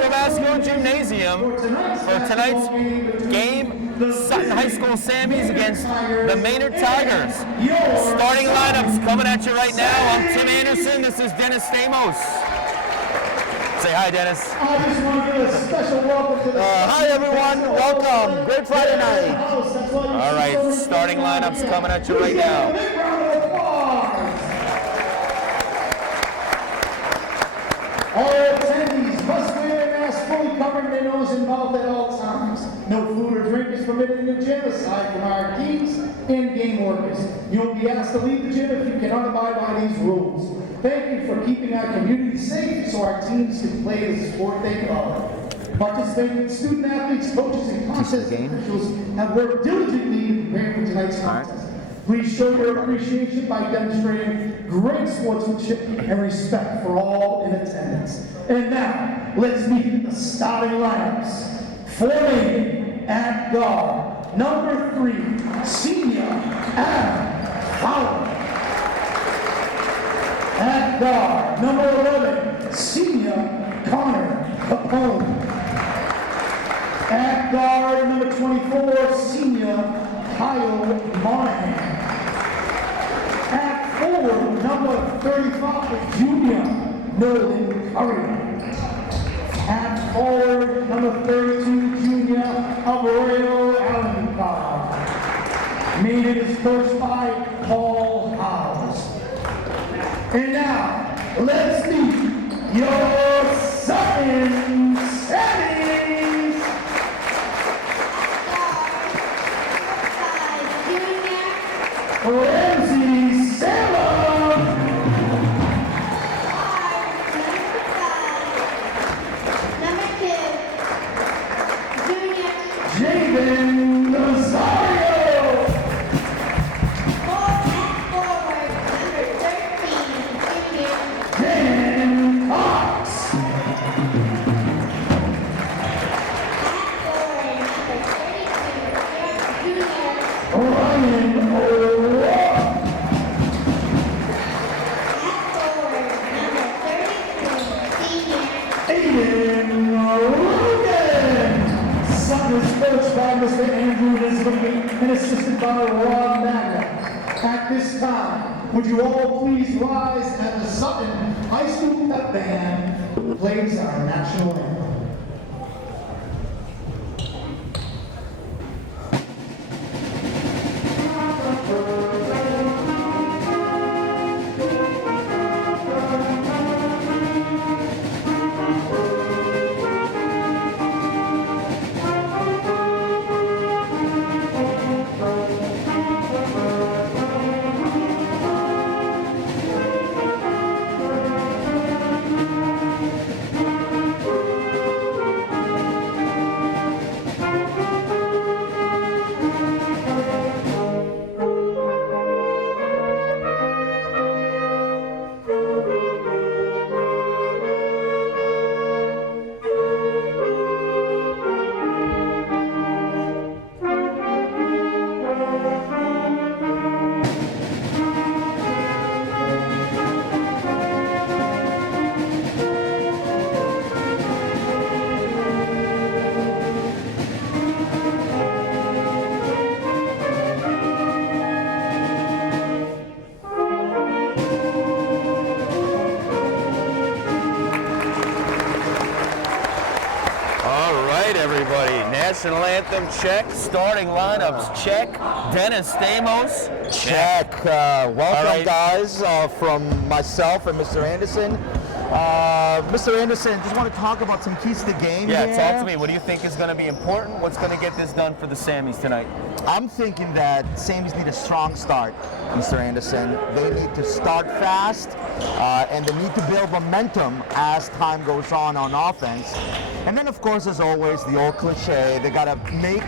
Steve Romasco Gymnasium for tonight's game, Sutton High School Sammies against the Maynard Tigers. Starting lineups coming at you right now. I'm Tim Anderson. This is Dennis Stamos. Say hi, Dennis. I just want to give a special welcome to the hi, everyone. Welcome. Great Friday night. All right, starting lineups coming at you right now. Big round of applause. All attendees must wear a mask fully covering their nose and mouth at all times. No food or drink is permitted in the gym aside from our keys and game workers. You'll be asked to leave the gym if you cannot abide by these rules. Thank you for keeping our community safe so our teams can play the sport they love. Participating student athletes, coaches, and contest officials have worked diligently to prepare for tonight's contest. Please show your appreciation by demonstrating great sportsmanship and respect for all in attendance. And now, let's meet the starting lineups. Forming at guard, number 3, senior Adam Howard. At guard, number 11, senior Connor Capone. At guard, number 24, senior Kyle Monahan. At forward, number 35, junior Nolan Curry. At forward, number 32, junior Aurelio Allencar. Maynard is coached by Paul Howes. And now, let's meet your Sutton Sammies. Ramsey Salem. Number 2, junior Jaden Rosario. forward, number 13, junior Dan Cox. forward, number 32, junior Ryan O'Rourke. forward, number 33, senior Aiden Logan. Sutton is coached by Mr. Andrew Nisbet and assisted by Ron Magna. At this time, would you all please rise as the Sutton High School Pep Band plays our national anthem. Everybody, national anthem check, starting lineups check, Dennis Stamos check. Welcome, guys, from myself and Mr. Anderson. Mr. Anderson, just want to talk about some keys to the game. Yeah, here. talk to me. What do you think is going to be important? What's going to get this done for the Sammies tonight? I'm thinking that Sammies need a strong start, Mr. Anderson. They need to start fast, and they need to build momentum as time goes on offense. And then, of course, as always, the old cliche, they got to make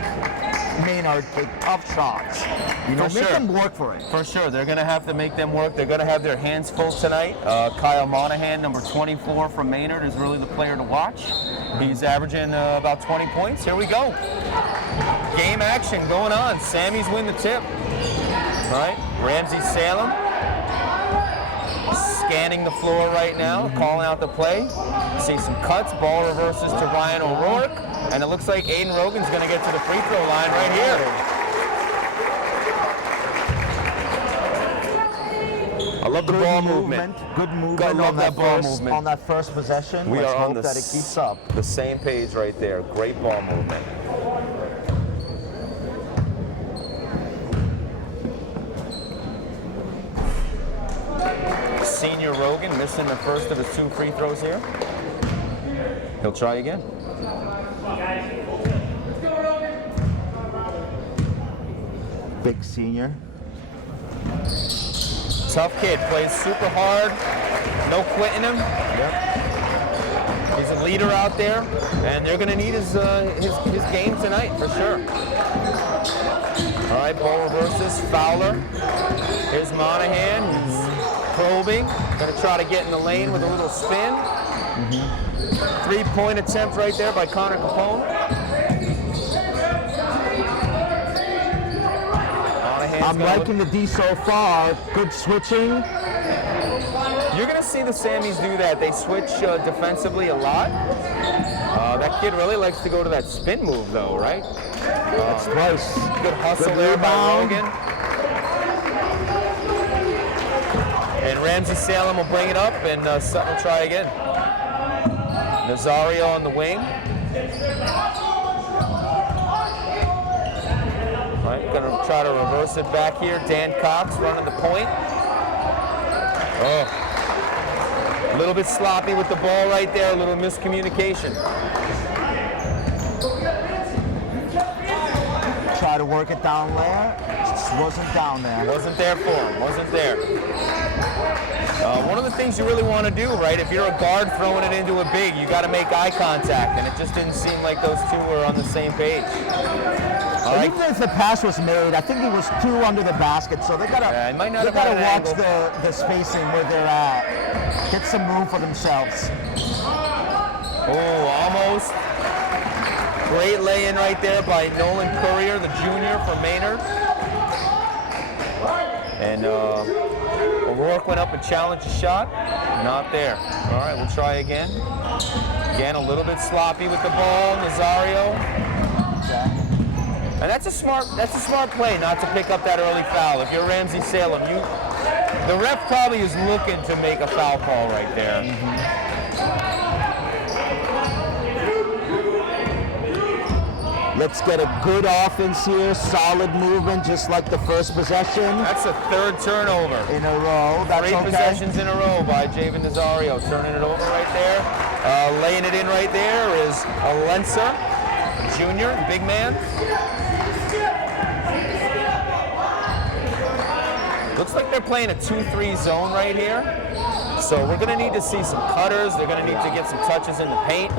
Maynard take tough shots. You know, make them work for it. For sure. They're going to have to make them work. They're going to have their hands full tonight. Kyle Monahan, number 24 from Maynard, is really the player to watch. He's averaging about 20 points. Here we go. Game action going on. Sammies win the tip. All right. Ramsey Salem scanning the floor right now, calling out the play. See some cuts, ball reverses to Ryan O'Rourke, and it looks like Aiden Rogan's going to get to the free throw line right here. I love the ball movement. Good movement Gotta love on that ball movement. on that first possession. We Let's are on hope that it keeps up. the same page right there. Great ball movement. Senior Rogan missing the first of his 2 free throws here. He'll try again. Big senior. Tough kid, plays super hard, no quitting him. He's a leader out there, and they're going to need his game tonight for sure. All right, ball reverses, Fowler. Here's Monahan, who's probing, going to try to get in the lane with a little spin. 3-point attempt right there by Connor Capone. I'm liking the D so far. Good switching. You're going to see the Sammies do that. They switch defensively a lot. That kid really likes to go to that spin move, though, right? That's nice. Good hustle Good there by rebound. Rogan. And Ramsey Salem will bring it up, and Sutton will try again. Nazario on the wing. All right, gonna try to reverse it back here. Dan Cox running the point. Oh, a little bit sloppy with the ball right there. A little miscommunication. Try to work it down there. Just wasn't down there. Wasn't there for him. Wasn't there. One of the things you really want to do, right? If you're a guard throwing it into a big, you got to make eye contact, and it just didn't seem like those two were on the same page. All right. Even if the pass was made, I think he was 2 under the basket, so they gotta watch the spacing where they're at. Get some room for themselves. Oh, almost. Great lay-in right there by Nolan Courier, the junior from Maynard. And O'Rourke went up and challenged a shot. Not there. All right, we'll try again. Again, a little bit sloppy with the ball. Nazario. And that's a smart play not to pick up that early foul. If you're Ramsey Salem, the ref probably is looking to make a foul call right there. Let's get a good offense here, solid movement, just like the first possession. That's a 3rd turnover. In a row, that's 3 okay. possessions in a row by Javen Nazario, turning it over right there. Laying it in right there is Alensa, junior, big man. Looks like they're playing a 2-3 zone right here. So we're going to need to see some cutters. They're going to need to get some touches in the paint.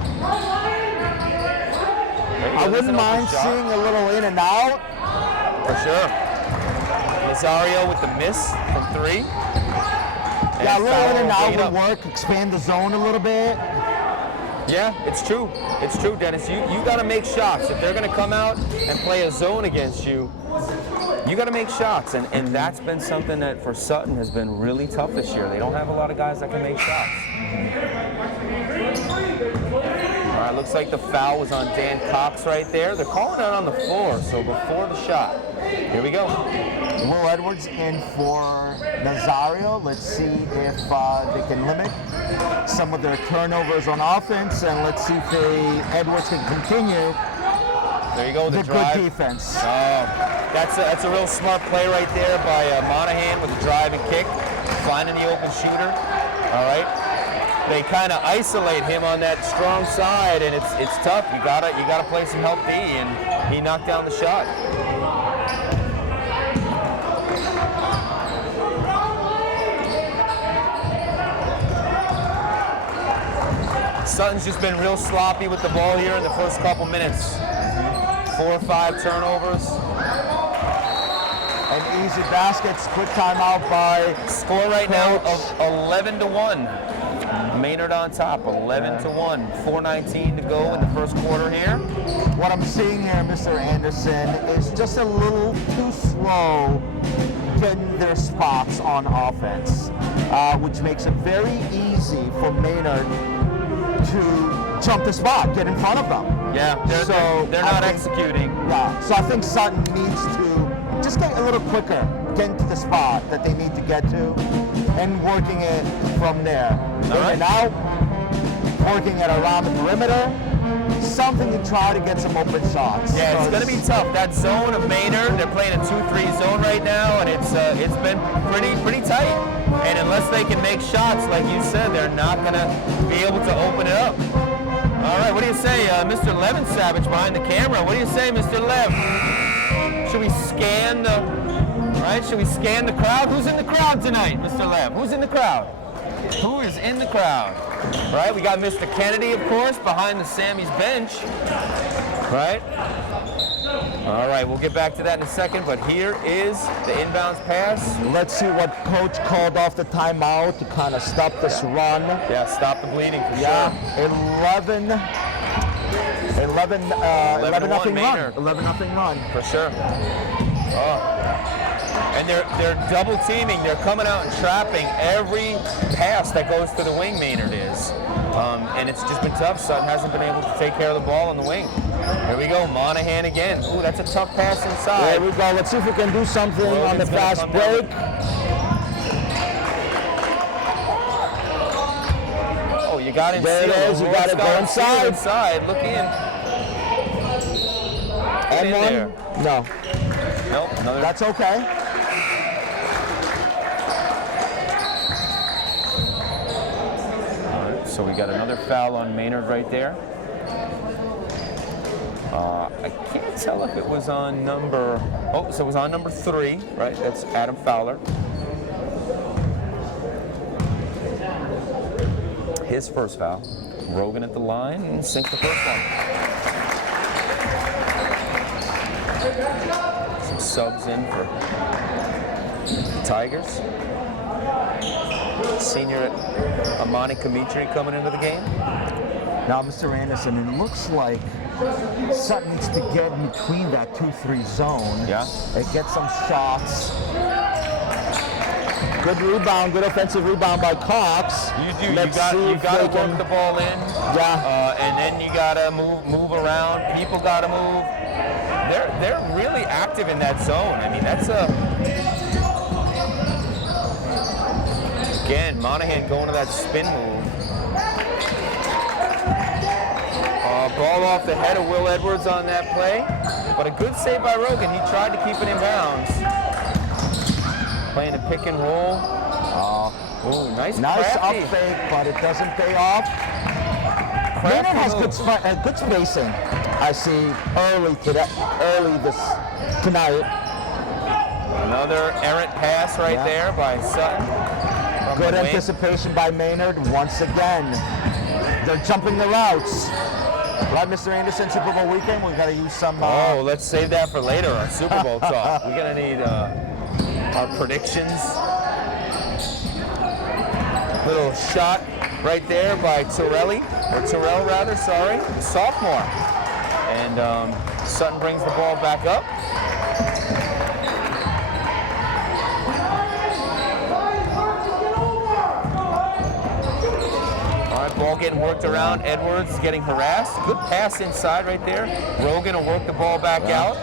I wouldn't mind seeing a little in and out. For sure. Nazario with the miss from 3. Yeah, a little in and out would work, expand the zone a little bit. Yeah, it's true. It's true, Dennis. You got to make shots. If they're going to come out and play a zone against you, you got to make shots. And that's been something that for Sutton has been really tough this year. They don't have a lot of guys that can make shots. All right, looks like the foul was on Dan Cox right there. They're calling it on the floor, so before the shot. Here we go. Will Edwards in for Nazario. Let's see if they can limit some of their turnovers on offense, and let's see if Edwards can continue There you go, the drive. good defense. That's a real smart play right there by Monahan with the drive and kick, finding the open shooter. All right. They kind of isolate him on that strong side, and it's tough. You gotta play some help D, and he knocked down the shot. Sutton's just been real sloppy with the ball here in the first couple minutes. 4 or 5 turnovers. And easy baskets, quick timeout by Score right now of 11-1. Maynard on top, 11-1. 4:19 to go in the first quarter here. What I'm seeing here, Mr. Anderson, is just a little too slow weaken their spots on offense, which makes it very easy for Maynard to jump the spot, get in front of them. Yeah, they're I not think- executing. Yeah, so I think Sutton needs to just get a little quicker, get into the spot that they need to get to, and working it from there. All right. And out, working it around the perimeter, something to try to get some open shots. Yeah, it's going to be tough. That zone of Maynard, they're playing a 2-3 zone right now, and it's been pretty tight. And unless they can make shots, like you said, they're not going to be able to open it up. All right, what do you say, Mr. Levin Savage behind the camera? What do you say, Mr. Lev? Should we scan the crowd? Who's in the crowd tonight, Mr. Lev? Who's in the crowd? Who is in the crowd? Right, we got Mr. Kennedy, of course, behind the Sammies bench. Right? All right, we'll get back to that in a second, but here is the inbounds pass. Let's see what coach called off the timeout to kind of stop this run. Yeah, stop the bleeding for Yeah, sure. 11 nothing run. Maynard. 11-0 run. For sure. Oh. And they're double teaming. They're coming out and trapping every pass that goes to the wing, Maynard is. And it's just been tough. Sutton hasn't been able to take care of the ball on the wing. Here we go, Monahan again. Ooh, that's a tough pass inside. There we go. Let's see if we can do something on the Rogan's gonna fast come down. break. Oh, you got it. There it is. You got it. Go inside. Inside. Look in. And in one? there. No. Nope. Another. That's okay. All right, so we got another foul on Maynard right there. I can't tell if it was on number. Oh, so it was on number 3, right? That's Adam Fowler. His first foul. Rogan at the line and sinks the first one. Some subs in for the Tigers. Senior Amani Kamitri coming into the game. Now, Mr. Anderson, it looks like Sutton needs to get in between that 2-3 zone. Yeah. And get some shots. Good rebound, good offensive rebound by Cox. You do. Let's you got see to if they work can- the ball in. Yeah. And then you got to move around. People got to move. They're really active in that zone. I mean, that's again, Monahan going to that spin move. Ball off the head of Will Edwards on that play, but a good save by Rogan. He tried to keep it in bounds. Playing a pick and roll. Ooh, nice Nice up crafty. fake, but it doesn't pay off. Maynard has good spacing. I see early tonight. Another errant pass right Yeah. there by Sutton. From Good the wing. anticipation by Maynard once again. They're jumping the routes. Right, Mr. Anderson, Super Bowl weekend, we've got to use some... Oh, let's save that for later, our Super Bowl talk. We're going to need our predictions. Little shot right there by Terrell rather, sorry, the sophomore. And Sutton brings the ball back up. Ball getting worked around. Edwards getting harassed. Good pass inside right there. Rogan will work the ball back out.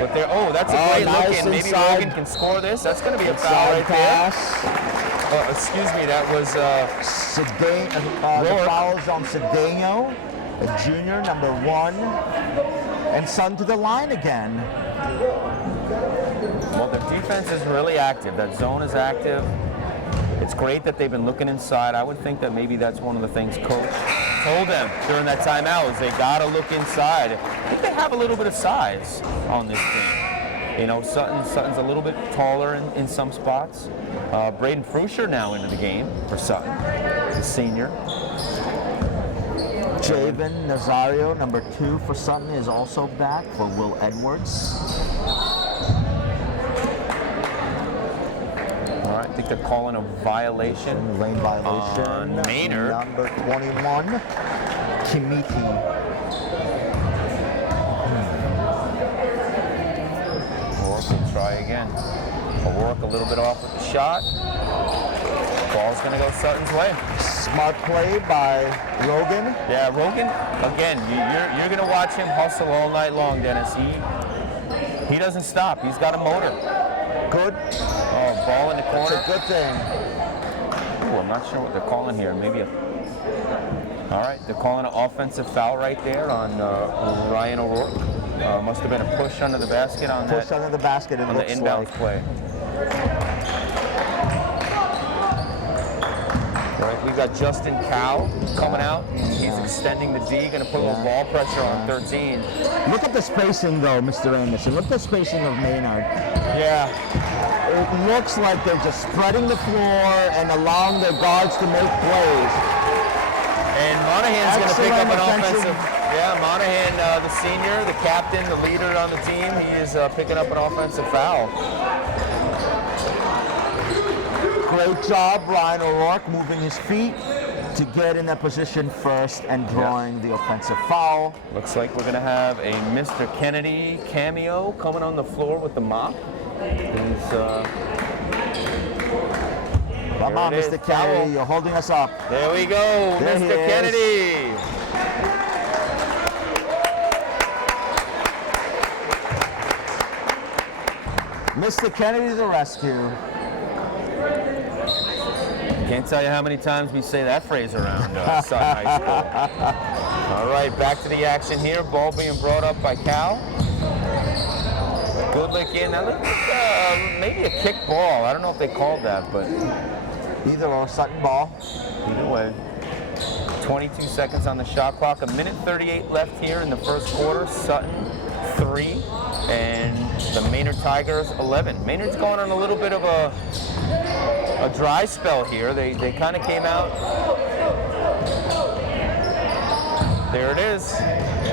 But there, that's a great nice look in. Maybe inside. Rogan can score this. That's going to be a foul right pass. there. Excuse me, that was The foul is on Cedeno, a junior, number 1. And Sutton to the line again. well, their defense is really active. That zone is active. It's great that they've been looking inside. I would think that maybe that's one of the things Coach told them during that timeout is they got to look inside. I think they have a little bit of size on this team. You know, Sutton's a little bit taller in some spots. Braden Frusher now into the game for Sutton, the senior. Javen Nazario, number 2 for Sutton, is also back for Will Edwards. All right, I think they're calling a violation. Lane violation. On Maynard. Number 21, Kimiti. Or some try again. O'Rourke a little bit off with the shot. Ball's going to go Sutton's way. Smart play by Rogan. Yeah, Rogan, again, you're going to watch him hustle all night long, Dennis. He doesn't stop. He's got a motor. Good. Oh, ball in the corner. It's a good thing. Ooh, I'm not sure what they're calling here. Maybe all right, they're calling an offensive foul right there on Ryan O'Rourke. Must have been a push under the basket on Push under the basket. on the inbounds play. Right, we've got Justin Cow coming out. He's extending the D, going to put a little ball pressure on 13. Look at the spacing, though, Mr. Anderson. Look at the spacing of Maynard. Yeah. It looks like they're just spreading the floor and allowing their guards to make plays. And Monahan's going to pick up an Excellent offensive. offensive. Yeah, Monahan, the senior, the captain, the leader on the team, he is picking up an offensive foul. Great job, Ryan O'Rourke, moving his feet to get in that position first and drawing the offensive foul. Looks like we're going to have a Mr. Kennedy cameo coming on the floor with the mop. He's, Come on, There it is. Mr. Kennedy, Foul. you're holding us up. There we go, There he Mr. is. Kennedy. Mr. Kennedy to the rescue. Can't tell you how many times we say that phrase around Sutton High School. All right, back to the action here. Ball being brought up by Cal. Good lick in. That looked like maybe a kick ball. I don't know if they called that, but Either or, Sutton ball. either way. 22 seconds on the shot clock. 1:38 left here in the first quarter. Sutton 3 and the Maynard Tigers 11. Maynard's going on a little bit of a dry spell here. They kind of came out. There it is.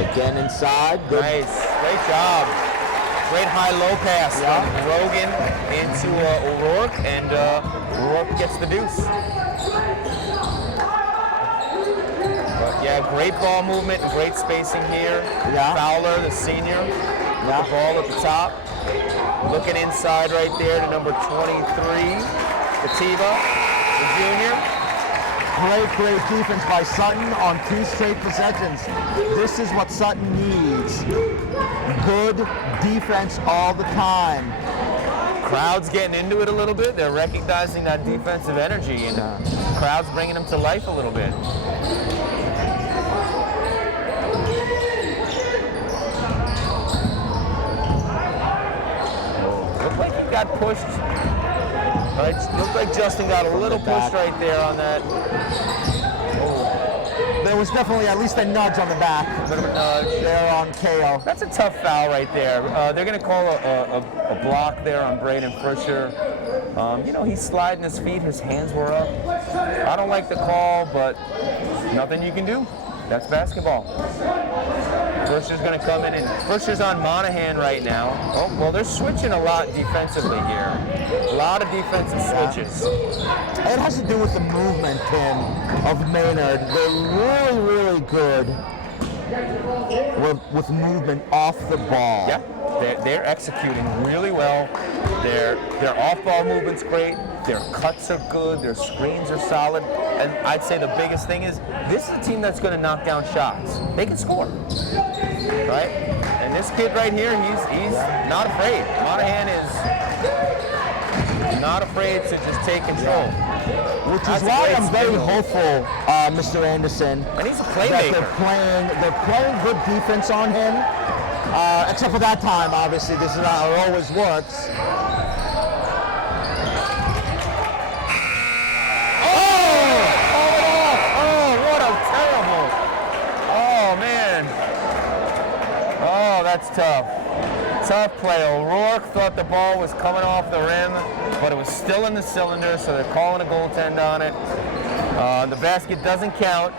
Again inside. Good. Nice. Great job. Great high-low pass from Rogan into O'Rourke, and O'Rourke gets the deuce. But yeah, great ball movement and great spacing here. Yeah. Fowler, the senior, with the ball at the top. Looking inside right there to number 23, Katiba, the junior. Great defense by Sutton on 2 straight possessions. This is what Sutton needs. Good defense all the time. Crowd's getting into it a little bit. They're recognizing that defensive energy, and crowd's bringing them to life a little bit. Looked like he got pushed. Right, looked like Justin got a little push right there on that. There was definitely at least a nudge on the back Bit of a nudge. there on KO. That's a tough foul right there. They're going to call a block there on Braden Frischer. You know, he's sliding his feet. His hands were up. I don't like the call, but nothing you can do. That's basketball. Frischer's going to come in, and Frischer's on Monahan right now. Oh, well, they're switching a lot defensively here. A lot of defensive switches. It has to do with the movement, Tim, of Maynard. They're really good with movement off the ball. Yeah, they're executing really well. Their off-ball movement's great. Their cuts are good. Their screens are solid. And I'd say the biggest thing is this is a team that's going to knock down shots. They can score, right? And this kid right here, he's not afraid. Monahan is not afraid to just take control. Which is That's a why great I'm very skill. hopeful, Mr. Anderson, And he's a that playmaker. they're playing good defense on him. Except for that time, obviously, this is not how it always works. That's tough. Tough play. O'Rourke thought the ball was coming off the rim, but it was still in the cylinder, so they're calling a goaltend on it. The basket doesn't count.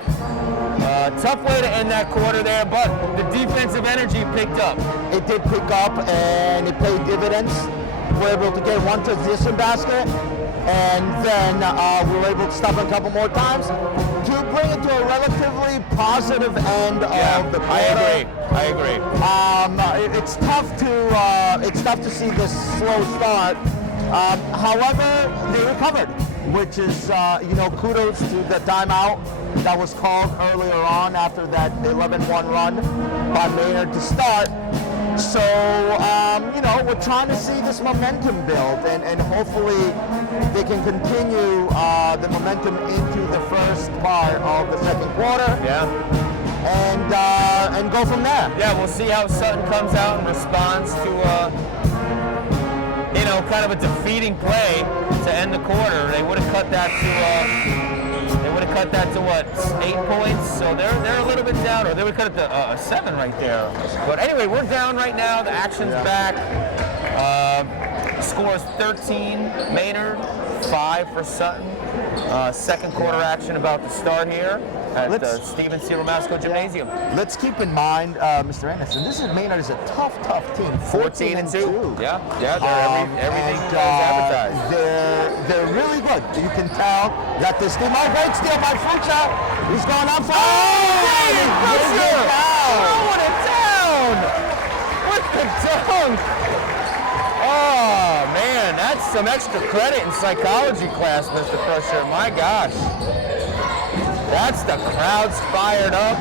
Tough way to end that quarter there, but the defensive energy picked up. It did pick up, and it paid dividends. We were able to get one transition basket, and then we were able to stop a couple more times. 2 bring it to a relatively positive end of the quarter. I agree. It's tough to see this slow start. However, they recovered, which is kudos to the timeout that was called earlier on after that 11-1 run by Maynard to start. So we're trying to see this momentum build, and hopefully they can continue the momentum into the first part of the second quarter. Yeah. And go from there. Yeah, we'll see how Sutton comes out and responds to kind of a defeating play to end the quarter. They would have cut that to what, 8 points? So they're a little bit down, or they would cut it to 7 right there. But anyway, we're down right now. The action's back. Score is 13 Maynard, 5 for Sutton. Second quarter action about to start here at Steve Romasco Gymnasium. Let's keep in mind, Mr. Anderson, Maynard is a tough team. 14-2. Yeah, everything is advertised. They're really good. You can tell that this team. Oh, great steal by Fucha. He's going up for. Throwing it down with the dunk. Oh man, that's some extra credit in psychology class, Mr. Crusher. My gosh. That's the crowd's fired up.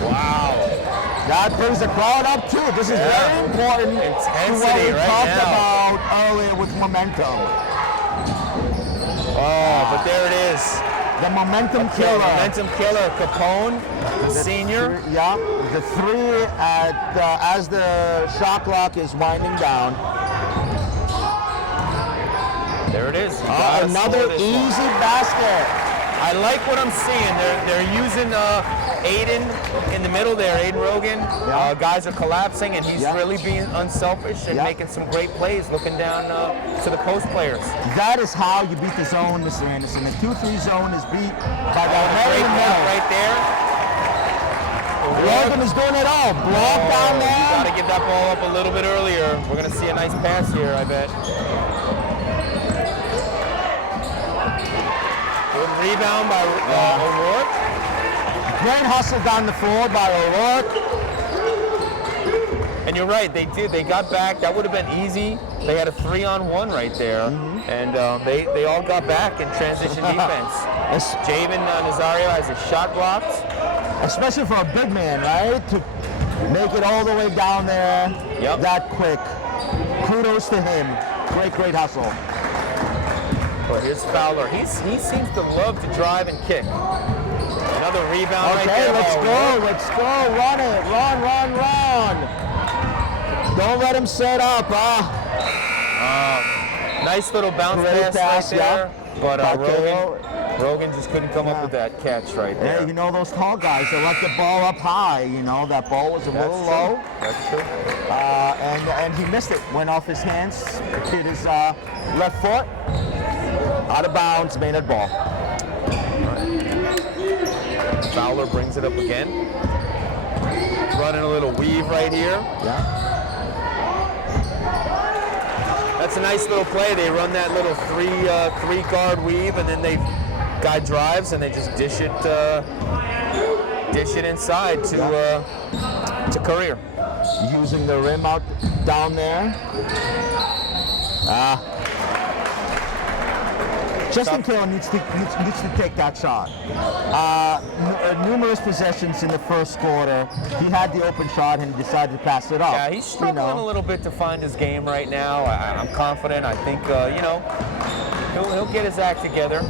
Wow. That brings the crowd up too. This is very important. Intensity to what we right talked now. about earlier with momentum. Oh, but there it is. The momentum killer. Momentum killer, Capone, the senior. The three as the shot clock is winding down. There it is. Another easy basket. I like what I'm seeing. They're using Aiden in the middle there, Aiden Rogan. Guys are collapsing, and he's really being unselfish and making some great plays, looking down to the post players. That is how you beat the zone, Mr. Anderson. The 2-3 zone is beat by that great block right there. Rogan is doing it all. Block down there. You got to give that ball up a little bit earlier. We're going to see a nice pass here, I bet. Good rebound by O'Rourke. Great hustle down the floor by O'Rourke. And you're right, they did. They got back. That would have been easy. They had a 3-on-1 right there. And they all got back in transition defense. Javen Nazario has his shot blocked. Especially for a big man, right? To make it all the way down there that quick. Kudos to him. Great hustle. But here's Fowler. He seems to love to drive and kick. Another rebound right there. Okay, let's go. Run it. Run. Don't let him set up. Nice little bounce pass right there. But Rogan just couldn't come up with that catch right there. Yeah, those tall guys, they let the ball up high. That ball was a little low. That's true. And he missed it. Went off his hands, hit his left foot. Out of bounds, Maynard ball. Fowler brings it up again. Running a little weave right here. Yeah. That's a nice little play. They run that little three guard weave, and then guy drives and they just dish it inside to Courier. Using the rim out down there. Justin Taylor needs to take that shot. Numerous possessions in the first quarter. He had the open shot and decided to pass it up. Yeah, he's struggling a little bit to find his game right now. I'm confident. I think he'll get his act together.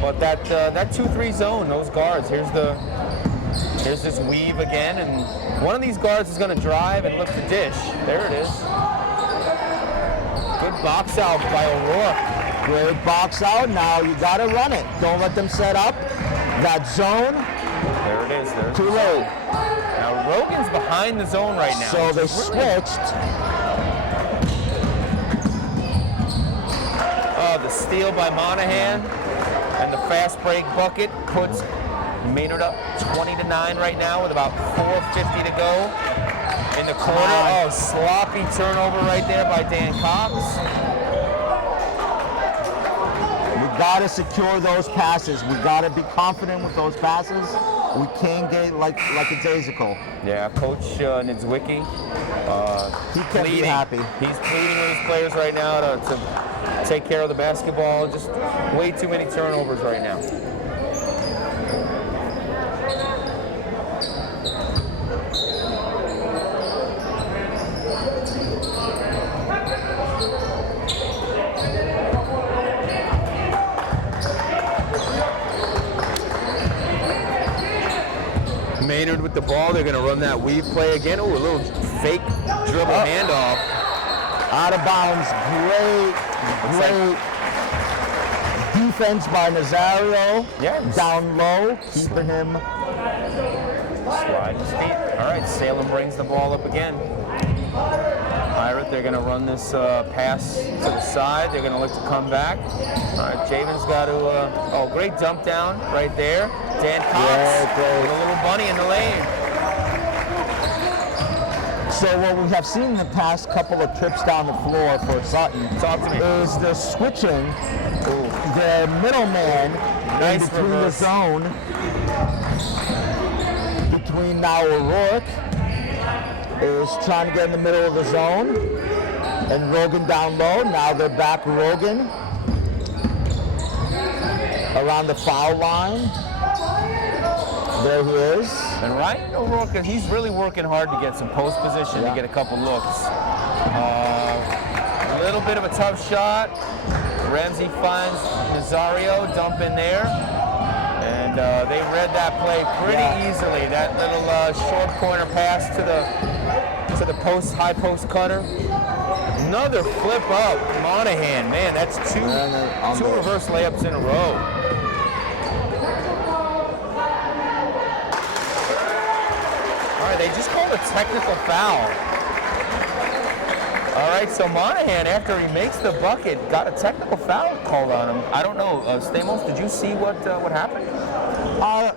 But that 2-3 zone, those guards. Here's this weave again, and one of these guards is going to drive and look to dish. There it is. Good box out by O'Rourke. Great box out. Now you got to run it. Don't let them set up that zone. There it is. There's too late. Now Rogan's behind the zone right now. So they switched. The steal by Monahan and the fast break bucket puts Maynard up 20-9 right now with about 4:50 to go in the quarter. Sloppy turnover right there by Dan Cox. got to secure those passes. We got to be confident with those passes. We can't get like a daisical. Yeah, Coach Niedzwicki, He can't be happy. He's pleading with his players right now to take care of the basketball. Just way too many turnovers right now. Maynard with the ball. They're going to run that weave play again. Oh, a little fake dribble handoff. Out of bounds. Great defense by Nazario. Yeah. Down low, keeping him. Slide his feet. All right, Salem brings the ball up again. Pirate, they're going to run this pass to the side. They're going to look to come back. All right, Javen's got to, oh, great dump down right there. Dan Cox with a little bunny in the lane. So what we have seen in the past couple of trips down the floor for Sutton is the switching, the middleman in between the zone, between now O'Rourke is trying to get in the middle of the zone, and Rogan down low. Now they're back Rogan around the foul line. There he is. And Ryan O'Rourke, he's really working hard to get some post position to get a couple looks. A little bit of a tough shot. Ramsey finds Nazario, dump in there. And they read that play pretty easily. That little short corner pass to the post, high post cutter. Another flip up, Monahan. Man, that's two reverse layups in a row. They just called a technical foul. All right, so Monahan, after he makes the bucket, got a technical foul called on him. I don't know, Stamos, did you see what happened?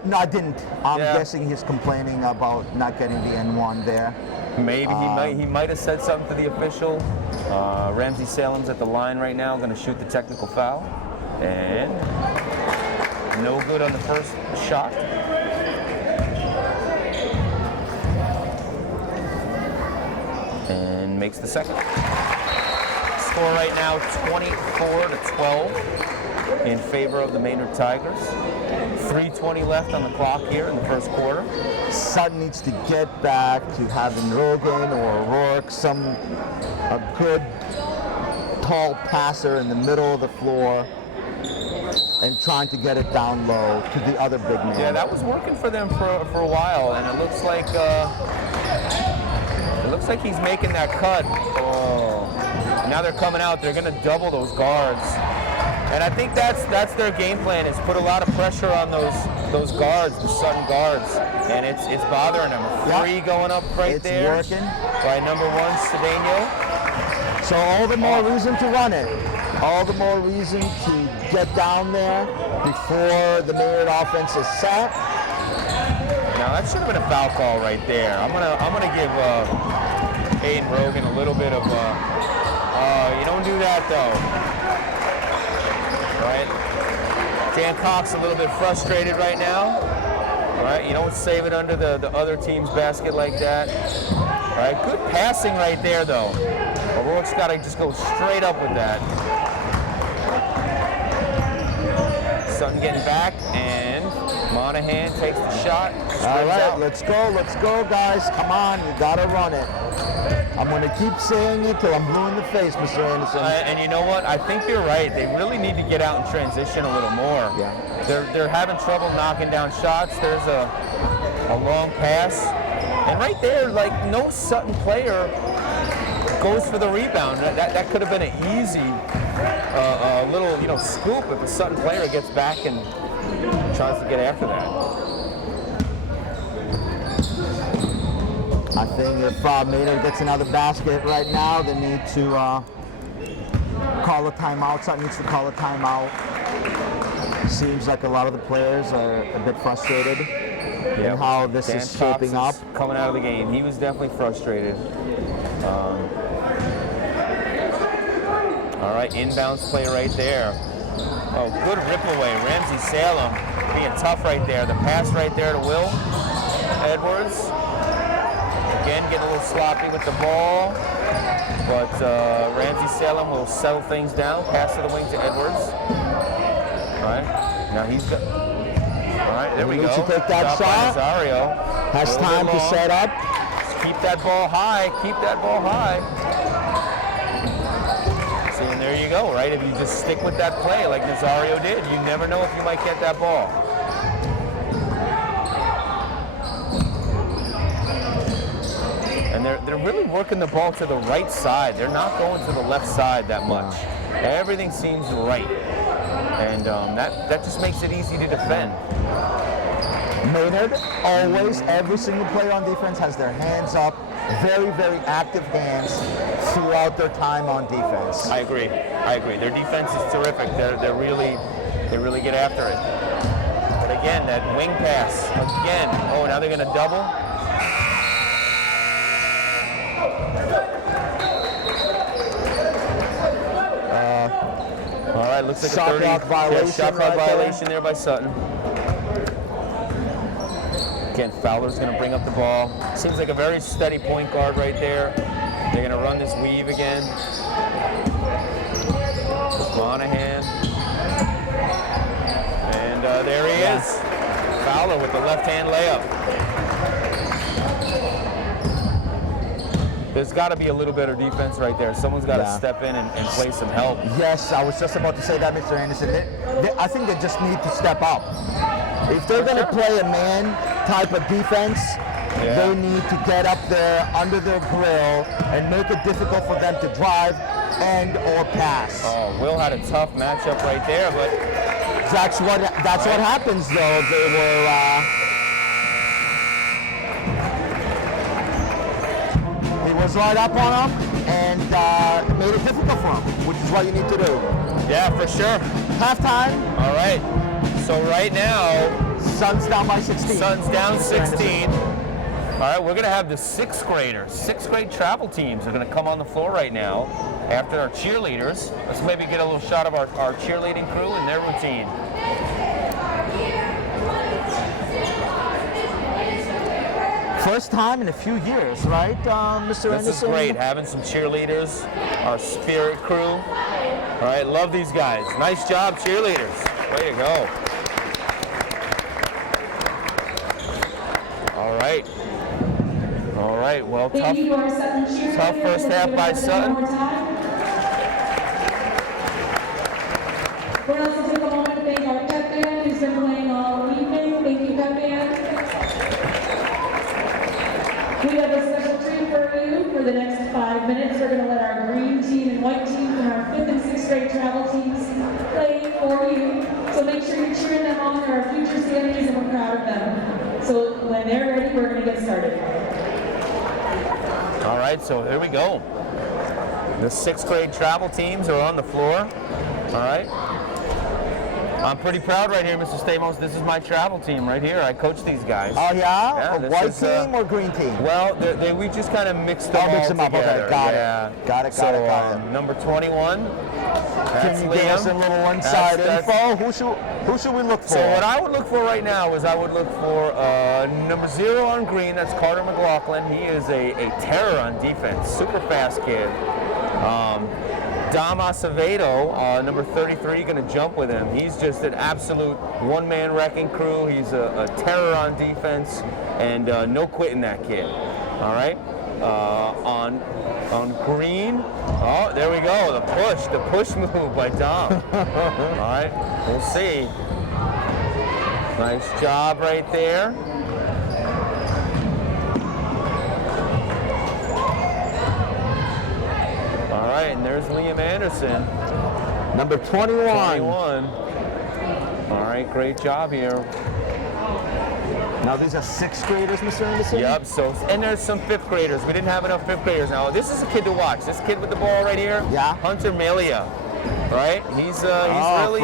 No, I didn't. I'm guessing he's complaining about not getting the N1 there. Maybe he might have said something to the official. Ramsey Salem's at the line right now, going to shoot the technical foul. And no good on the first shot. And makes the second. Score right now 24-12 in favor of the Maynard Tigers. 3:20 left on the clock here in the first quarter. Sutton needs to get back to having Rogan or O'Rourke, a good tall passer in the middle of the floor and trying to get it down low to the other big man. Yeah, that was working for them for a while, and it looks like he's making that cut. Oh. Now they're coming out. They're going to double those guards. And I think that's their game plan, is put a lot of pressure on those guards, the Sutton guards. And it's bothering them. Three going up right there. It's working. By number 1, Cedeno. So all the more reason to run it. All the more reason to get down there before the Maynard offense is set. Now that should have been a foul call right there. I'm gonna give Aiden Rogan a little bit of you don't do that though. Right? Dan Cox a little bit frustrated right now. Right? You don't save it under the other team's basket like that. All right, good passing right there though. O'Rourke's got to just go straight up with that. Sutton getting back, and Monahan takes the shot. All right, let's go, guys. Come on, you gotta run it. I'm gonna keep saying it till I'm blue in the face, Mr. Anderson. And you know what? I think you're right. They really need to get out and transition a little more. Yeah. They're having trouble knocking down shots. There's a long pass, and right there, like no Sutton player goes for the rebound. That could have been an easy little scoop if a Sutton player gets back and tries to get after that. I think if Maynard gets another basket right now, they need to call a timeout. Sutton needs to call a timeout. Seems like a lot of the players are a bit frustrated in how this is shaping up. Coming out of the game, he was definitely frustrated. All right, inbounds play right there. Oh, good rip away. Ramsey Salem being tough right there. The pass right there to Will Edwards. Again, getting a little sloppy with the ball. But Ramsey Salem will settle things down. Pass to the wing to Edwards. All right. Now he's got. All right, there we go. To take that shot. Nazario. Has time to set up. Just keep that ball high. Keep that ball high. See, and there you go, right? If you just stick with that play like Nazario did, you never know if you might get that ball. And they're really working the ball to the right side. They're not going to the left side that much. Everything seems right. And that just makes it easy to defend. Maynard, always, every single player on defense has their hands up. Very, very active hands throughout their time on defense. I agree. Their defense is terrific. They really get after it. But again, that wing pass. Again. Oh, now they're going to double. All right, looks like Shot a 30. clock violation Shot clock right violation there by Sutton. Again, Fowler's going to bring up the ball. Seems like a very steady point guard right there. They're going to run this weave again. Monahan. And there he is. Fowler with the left-hand layup. There's got to be a little better defense right there. Someone's got to step in and play some help. Yes, I was just about to say that, Mr. Anderson. I think they just need to step up. If they're going to play a man type of defense, they need to get up there under their grill and make it difficult for them to drive and or pass. Oh, Will had a tough matchup right there, but that's what happens though. They were he was right up on him and made it difficult for him, which is what you need to do. Yeah, for sure. Halftime. All right. So right now, Sun's down by 16. Sun's down 16. All right, we're going to have the sixth graders. Sixth grade travel teams are going to come on the floor right now after our cheerleaders. Let's maybe get a little shot of our cheerleading crew and their routine. First time in a few years, right, Mr. Anderson? This is great, having some cheerleaders, our spirit crew. All right, love these guys. Nice job, cheerleaders. Way to go. All right, well, tough first half by Sutton. We're also take a moment to thank our pep band who's been playing all evening. Thank you, pep band. We have a special treat for you for the next 5 minutes. We're going to let our green team and white team from our 5th and 6th grade travel teams play for you. So make sure you're cheering them on. They're our future Sammies and we're proud of them. So when they're ready, we're going to get started. All right, so here we go. The 6th grade travel teams are on the floor. All right. I'm pretty proud right here, Mr. Stamos. This is my travel team right here. I coach these guys. Oh, yeah? Yeah, A this white is, team or green team? Well, we just kind of mixed them all mix them up. together. Okay, got Yeah. it. Got it. Number 21. Can you give us a little inside info? Who should we look for? So what I would look for right now is I would look for number 0 on green. That's Carter McLaughlin. He is a terror on defense. Super fast kid. Dom Acevedo, number 33, going to jump with him. He's just an absolute one-man wrecking crew. He's a terror on defense, and no quitting that kid. All right. On green, oh, there we go. The push move by Dom. All right, we'll see. Nice job right there. All right, and there's Liam Anderson. Number 21. All right, great job here. Now these are 6th graders, Mr. Anderson? Yep, and there's some 5th graders. We didn't have enough 5th graders. Now, this is a kid to watch. This kid with the ball right here, Hunter Melia, right? He's really,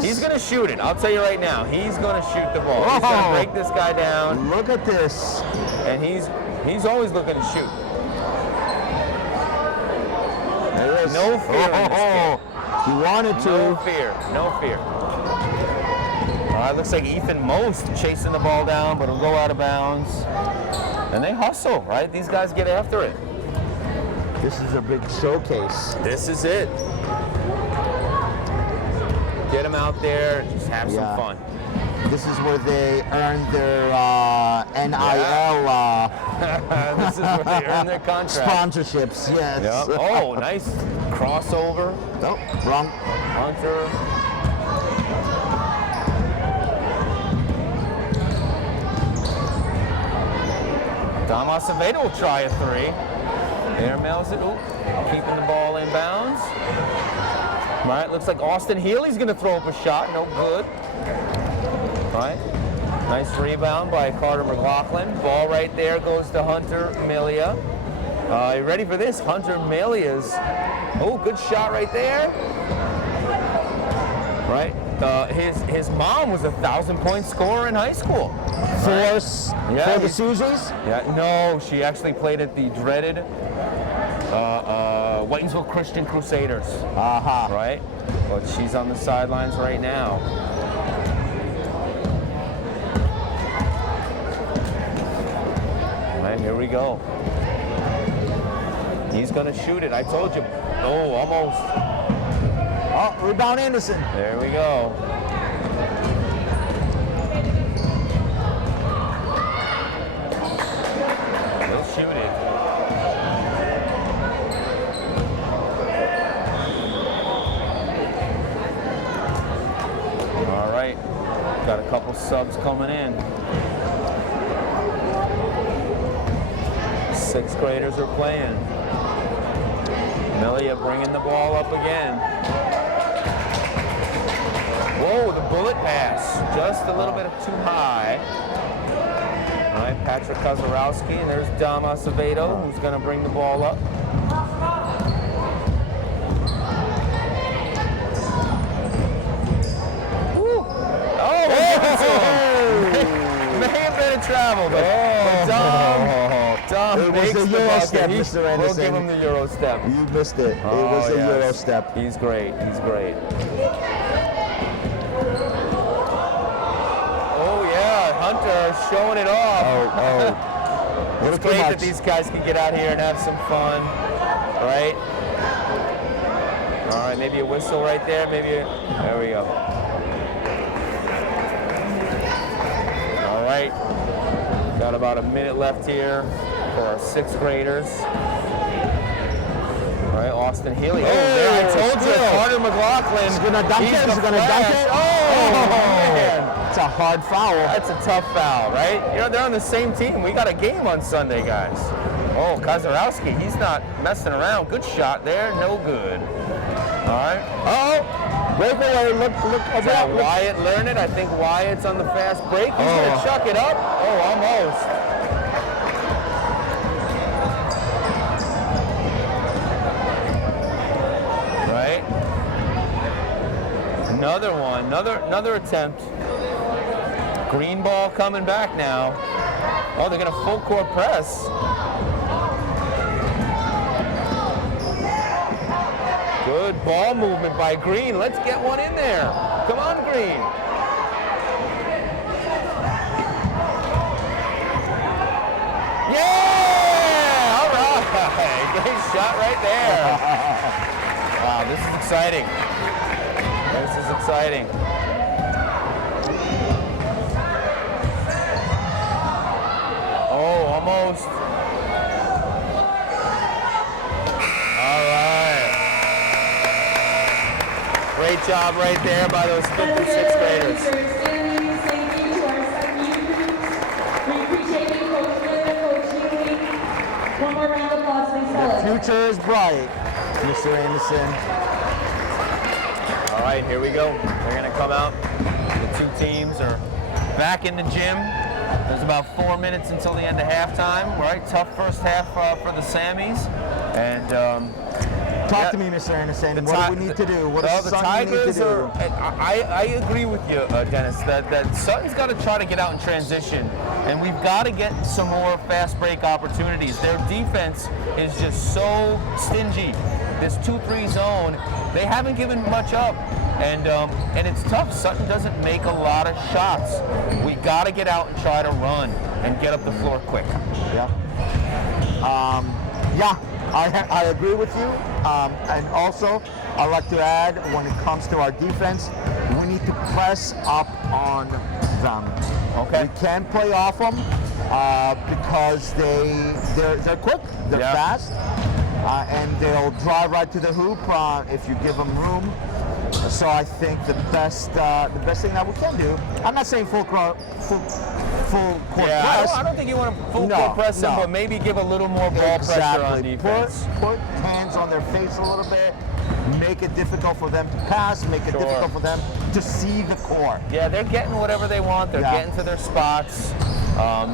he's going to shoot it. I'll tell you right now, he's going to shoot the ball. He's going to break this guy down. Look at this. And he's always looking to shoot. There is. No fear in this kid. He wanted to. No fear, no fear. All right, looks like Ethan Most chasing the ball down, but it'll go out of bounds. And they hustle, right? These guys get after it. This is a big showcase. This is it. Get them out there, just have Yeah. some fun. This is where they earn their NIL This is where they earn their contract. sponsorships. Yes. Yep. Oh, nice crossover. Nope, wrong. Hunter. Dom Acevedo will try a three. Airmails it. Ooh, keeping the ball in bounds. All right, looks like Austin Healy's going to throw up a shot. No good. All right. Nice rebound by Carter McLaughlin. Ball right there goes to Hunter Melia. You ready for this? Hunter Melia's. Oh, good shot right there. Right. His mom was a 1,000-point scorer in high school. For Yeah, the Susies? Yeah, no, she actually played at the dreaded Whitensville Christian Crusaders. Aha. Right? But she's on the sidelines right now. All right, here we go. He's gonna shoot it. I told you. Oh, almost. Oh, rebound Anderson. There we go. He'll shoot it. All right. Got a couple subs coming in. Sixth graders are playing. Melia bringing the ball up again. Whoa, the bullet pass. Just a little bit too high. All right, Patrick Kozarowski, and there's Dom Acevedo, who's going to bring the ball up. Woo. Oh, may have been a travel, but Dom It was makes a the Euro bucket. step, We'll Mr. give Anderson. him the Euro step. You missed it. It Oh, was a yes. Euro step. He's great. He's great. Oh yeah, Hunter showing it off. Oh. It's great that these guys can get out here and have some fun, right? All right, maybe a whistle right there. There we go. All right, got about a minute left here for our sixth graders. All right, Austin Healy. Oh, there I told you, Carter McLaughlin. He's gonna dunk it. He's gonna dunk it. Oh, man. It's a hard foul. That's a tough foul, right? You know, they're on the same team. We got a game on Sunday, guys. Oh, Kozarowski, he's not messing around. Good shot there, no good. All right. Oh, breakaway. Look. Is that Wyatt Learned? I think Wyatt's on the fast break. He's going to chuck it up. Oh, almost. Right. Another one. Another attempt. Green ball coming back now. Oh, they're going to full court press. Good ball movement by Green. Let's get one in there. Come on, Green. Yeah! All right. Great shot right there. Wow, this is exciting. This is exciting. Oh, almost. All right. Great job right there by those 5th and 6th graders. Thank you to our Sutton youth groups. We appreciate you, Coach Linda, Coach Healy. One more round of applause, please, fellas. Future is bright, Mr. Anderson. All right, here we go. They're going to come out. The two teams are back in the gym. There's about 4 minutes until the end of halftime. Right, tough first half for the Sammies. And Talk to me, Mr. Anderson. What do we need to do? What does the Sutton need to Tigers do? are. I agree with you, Dennis. That Sutton's got to try to get out in transition, and we've got to get some more fast break opportunities. Their defense is just so stingy. this 2-3 zone, they haven't given much up. And it's tough. Sutton doesn't make a lot of shots. We got to get out and try to run and get up the floor quick. Yeah. I agree with you. And also, I'd like to add, when it comes to our defense, we need to press up on them. Okay. We can't play off them because they're quick, they're fast, and they'll drive right to the hoop if you give them room. So I think the best thing that we can do. I'm not saying full court press. I don't think you want to full court press them, but maybe give a little more ball pressure on defense. Put hands on their face a little bit. Make it difficult for them to pass. Make it difficult for them to see the court. Yeah, they're getting whatever they want. They're getting to their spots.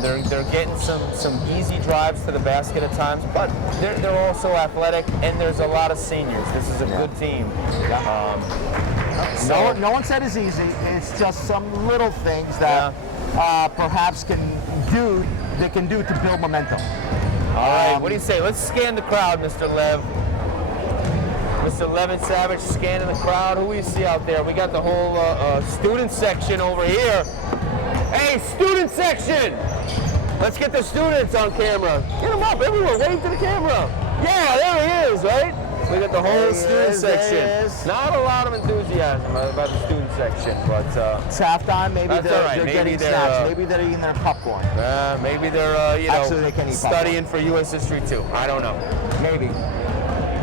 They're getting some easy drives to the basket at times, but they're also athletic, and there's a lot of seniors. This is a good team. No one said it's easy. It's just some little things that perhaps they can do to build momentum. All right, what do you say? Let's scan the crowd, Mr. Lev. Mr. Levin Savage scanning the crowd. Who we see out there? We got the whole student section over here. Hey, student section! Let's get the students on camera. Get them up, everyone. Wave to the camera. Yeah, there he is, right? We got the whole student section. Not a lot of enthusiasm about the student section, but it's halftime. Maybe they're getting snacks. Maybe they're eating their popcorn. Maybe they're Actually, they can eat studying for U.S. history too. I don't know. Maybe.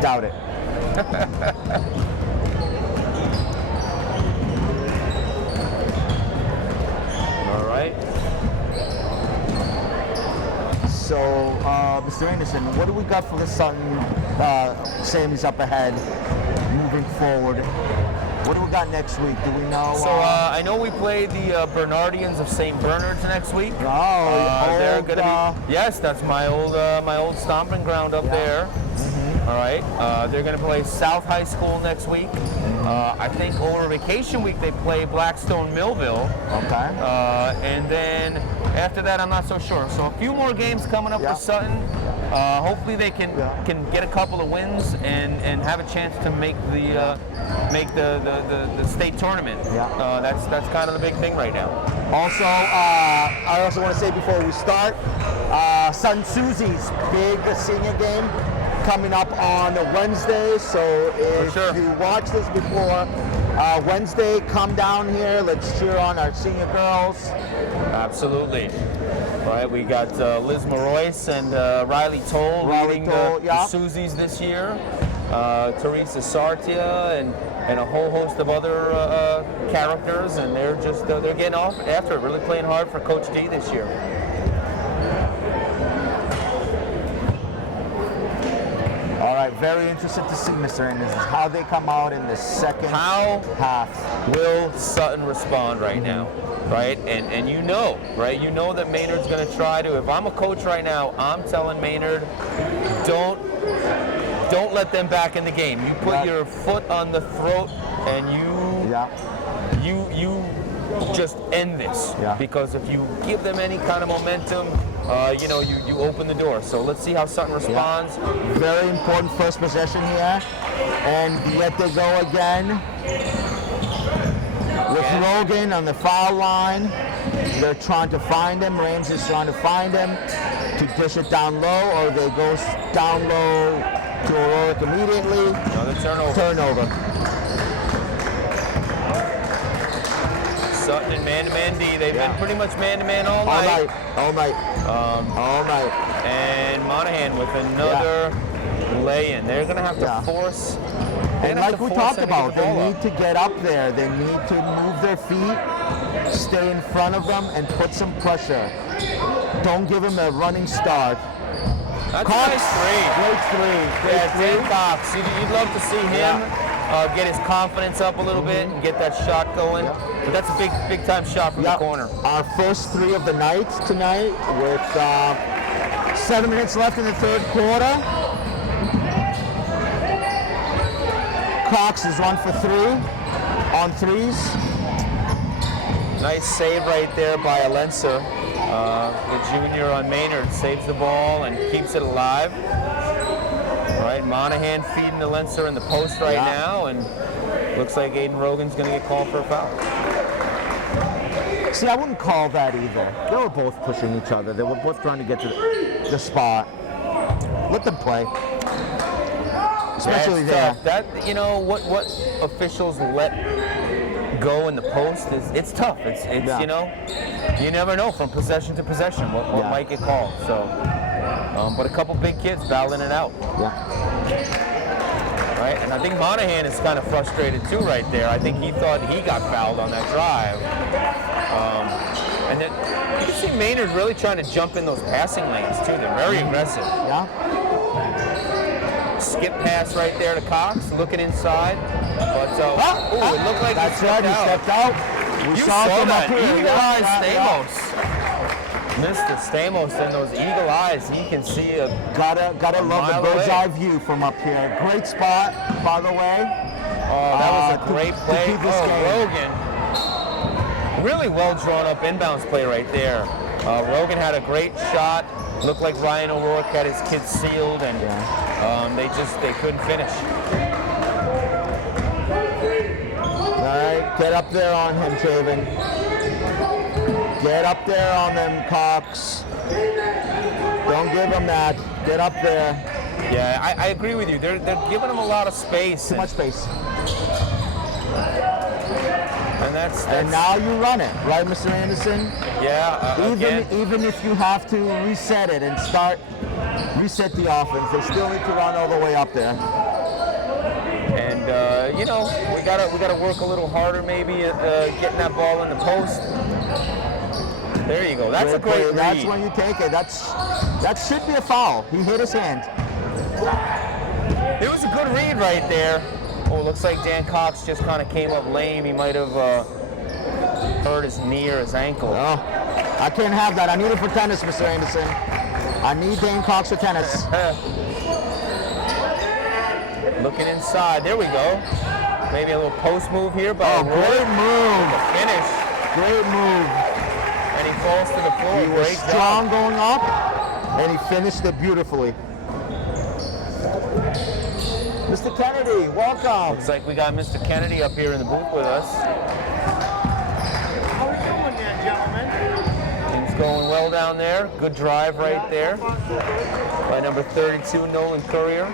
Doubt it. All right. So, Mr. Anderson, what do we got for the Sutton Sammies up ahead, moving forward? What do we got next week? Do we know? So I know we play the Bernardians of St. Bernard's next week. They're going to be. Yes, that's my old stomping ground up there. All right. They're going to play South High School next week. I think over vacation week they play Blackstone Millville. Okay. And then after that, I'm not so sure. So a few more games coming up for Sutton. Hopefully they can get a couple of wins and have a chance to make the state tournament. That's kind of the big thing right now. Also, I also want to say before we start, Sutton Susie's big senior game coming up on Wednesday. So if you watch this before Wednesday, come down here. Let's cheer on our senior girls. Absolutely. All right, we got Liz Marois and Riley Toll leading the Susies this year. Teresa Sartia and a whole host of other characters, and they're getting off after it, really playing hard for Coach D this year. All right, very interested to see, Mr. Anderson, how they come out in the second half. Will Sutton respond right now? Right, and you know, right? You know that Maynard's going to try to. If I'm a coach right now, I'm telling Maynard, don't let them back in the game. You put your foot on the throat, and you just end this. Because if you give them any kind of momentum, you open the door. So let's see how Sutton responds. Very important first possession here, and yet they go again. With Logan on the foul line, they're trying to find him. Ramsey's trying to find him to dish it down low, or they go down low to O'Rourke immediately. Another turnover. Sutton and man-to-man D. They've been pretty much man-to-man all night. All night. And Monahan with another lay-in. They're going to have to force. And like we talked about, they need to get up there. They need to move their feet, stay in front of them, and put some pressure. Don't give them a running start. That's a nice three. Great three. Dan Cox. You'd love to see him get his confidence up a little bit and get that shot going. But that's a big time shot from the corner. Our first three of the night tonight with 7 minutes left in the third quarter. Cox is 1 for 3 on threes. Nice save right there by Alensa. The junior on Maynard saves the ball and keeps it alive. Right, Monahan feeding the Lenser in the post right now, and looks like Aiden Rogan's going to get called for a foul. See, I wouldn't call that either. They were both pushing each other. They were both trying to get to the spot. Let them play. Especially there. That, you know, what officials let go in the post is, it's tough. It's you know, you never know from possession to possession what might get called. So, but a couple big kids battling it out. Yeah. Right, and I think Monahan is kind of frustrated too right there. I think he thought he got fouled on that drive. And then you can see Maynard really trying to jump in those passing lanes too. They're very aggressive. Yeah. Skip pass right there to Cox, looking inside. But it looked like that's he right. He stepped out. We You saw him that up here. eagle-eyed Stamos. Mr. Stamos and those eagle eyes. He can see a Gotta love mile the bird's away. eye view from up here. Great spot, by the way. Oh, that was a to- great to play. keep this Oh, game. Rogan. Really well drawn up inbounds play right there. Rogan had a great shot. Looked like Ryan O'Rourke had his kids sealed, and they couldn't finish. All right, get up there on him, Taven. Get up there on them, Cox. Don't give him that. Get up there. Yeah, I agree with you. They're giving him a lot of space. Too much space. And that's And now you run it, right, Mr. Anderson? yeah. Again, Even if you have to reset it and reset the offense, they still need to run all the way up there. and you know, we gotta work a little harder maybe at getting that ball in the post. There you go. That's a great read. That's when you take it. That should be a foul. He hit his hand. It was a good read right there. Oh, looks like Dan Cox just kind of came up lame. He might have hurt his knee or his ankle. Oh, I can't have that. I need it for tennis, Mr. Anderson. I need Dan Cox for tennis. Looking inside. There we go. Maybe a little post move here by Oh, Roy. great move. Finish. Great move. And he falls to the floor. He was Great strong job. going up, and he finished it beautifully. Mr. Kennedy, welcome. Looks like we got Mr. Kennedy up here in the booth with us. How are we doing there, gentlemen? Things going well down there. Good drive right there by number 32, Nolan Courier.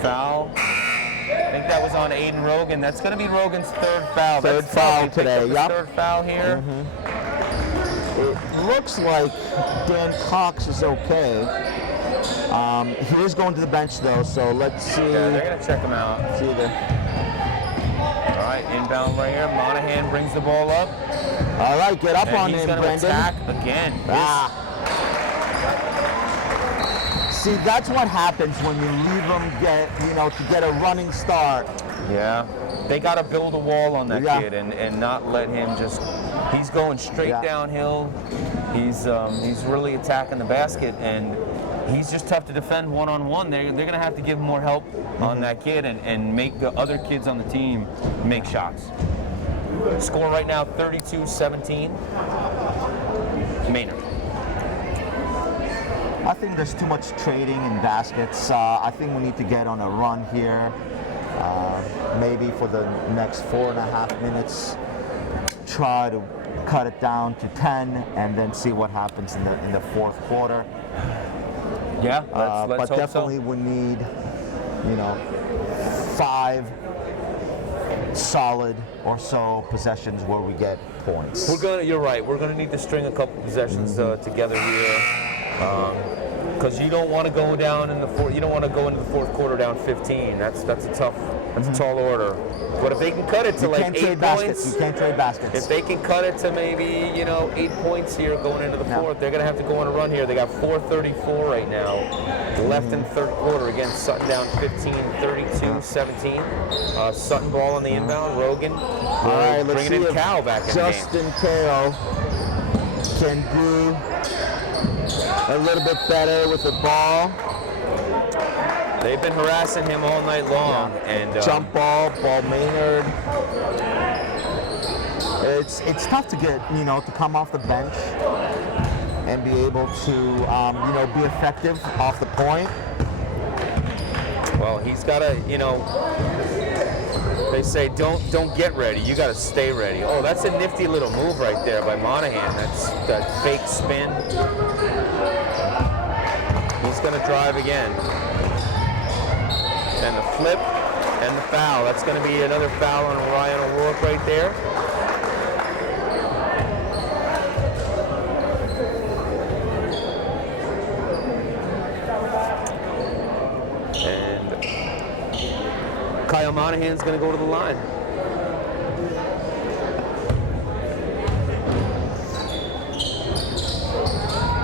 Foul. I think that was on Aiden Rogan. That's going to be Rogan's third foul. Third That's foul tough. He picked today, up his yep. Third foul here. It looks like Dan Cox is okay. He is going to the bench though, so let's see. Yeah, they're going to check him out. See there. All right, inbound right here. Monahan brings the ball up. All right, get up And on he's him, going to Brendan. attack again. See, that's what happens when you leave them to get a running start. Yeah, they got to build a wall on that Yeah. kid and not let him just. He's going straight Yeah. downhill. He's really attacking the basket, and he's just tough to defend one-on-one. They're going to have to give more help on that kid and make the other kids on the team make shots. Score right now 32-17. Maynard. I think there's too much trading in baskets. I think we need to get on a run here. Maybe for the next 4.5 minutes, try to cut it down to 10, and then see what happens in the fourth quarter. Yeah, let's but hope definitely so. we need, 5 solid or so possessions where we get points. You're right. We're gonna need to string a couple possessions together here, because you don't want to go down in the fourth. You don't want to go into the fourth quarter down 15. That's a tough. That's a tall order. But if they can cut it to You like can't 8 trade points, baskets. You can't trade baskets. if they can cut it to maybe 8 points here going into the fourth, they're gonna have to go on a run here. They got 4:34 right now left in the third quarter. Again, Sutton down 15, 32-17. Sutton ball on the inbound. Rogan. All right, let's bringing see in if Cal back in the game. Justin Kao can do a little bit better with the ball. They've been harassing him all night long, and Jump ball Maynard. It's tough to get, to come off the bench and be able to, you know, be effective off the point. Well, he's got to, you know, they say don't get ready. You got to stay ready. Oh, that's a nifty little move right there by Monahan. That's that fake spin. He's going to drive again. And the flip and the foul. That's going to be another foul on Ryan O'Rourke right there. Kyle Monahan's going to go to the line.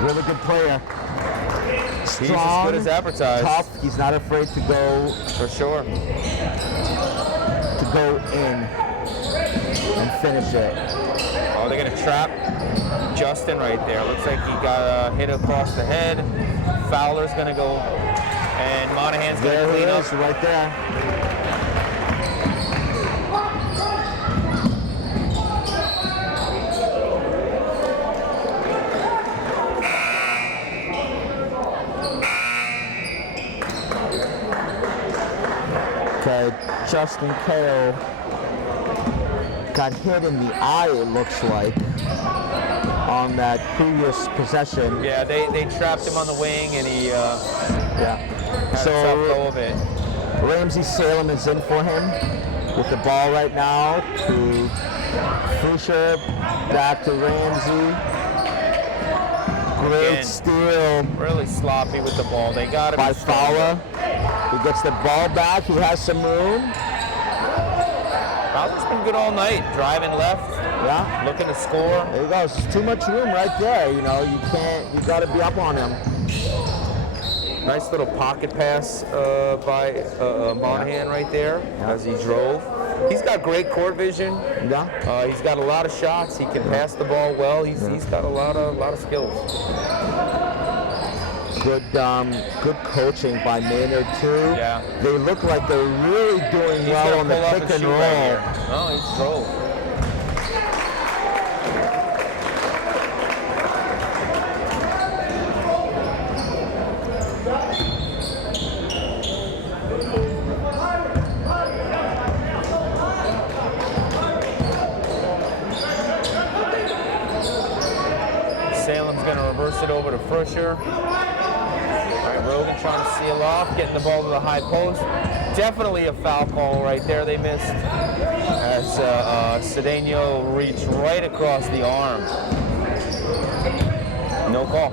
Really good player. Strong, He's as good as advertised. Tough. He's not afraid to go, For sure. to go in and finish it. Oh, they're going to trap Justin right there. Looks like he got hit across the head. Fowler's going to go, and Monahan's going to There he clean up. is, right there. Okay, Justin Kale got hit in the eye, it looks like, on that previous possession. Yeah, they trapped him on the wing, and he Yeah. had a So tough go of it. Ramsey Salem is in for him with the ball right now to Fisher, back to Ramsey. Great Again. steal Really sloppy with the ball. They got him. by Fowler. He gets the ball back. He has some room. Fowler's been good all night, driving left, Yeah. looking to score. There you go. It's too much room right there. You know, you got to be up on him. Nice little pocket pass by Monahan right there as he drove. He's got great court vision. Yeah. He's got a lot of shots. He can pass the ball well. He's got a lot of skills. Good coaching by Maynard too. Yeah. They look like they're really doing He's well gonna on the pull up pick and and shoot roll. right here. Oh, he's drove. Salem's going to reverse it over to Frusher. All right, Rogan trying to seal off, getting the ball to the high post. Definitely a foul call right there they missed as Cedeno reached right across the arm. No call.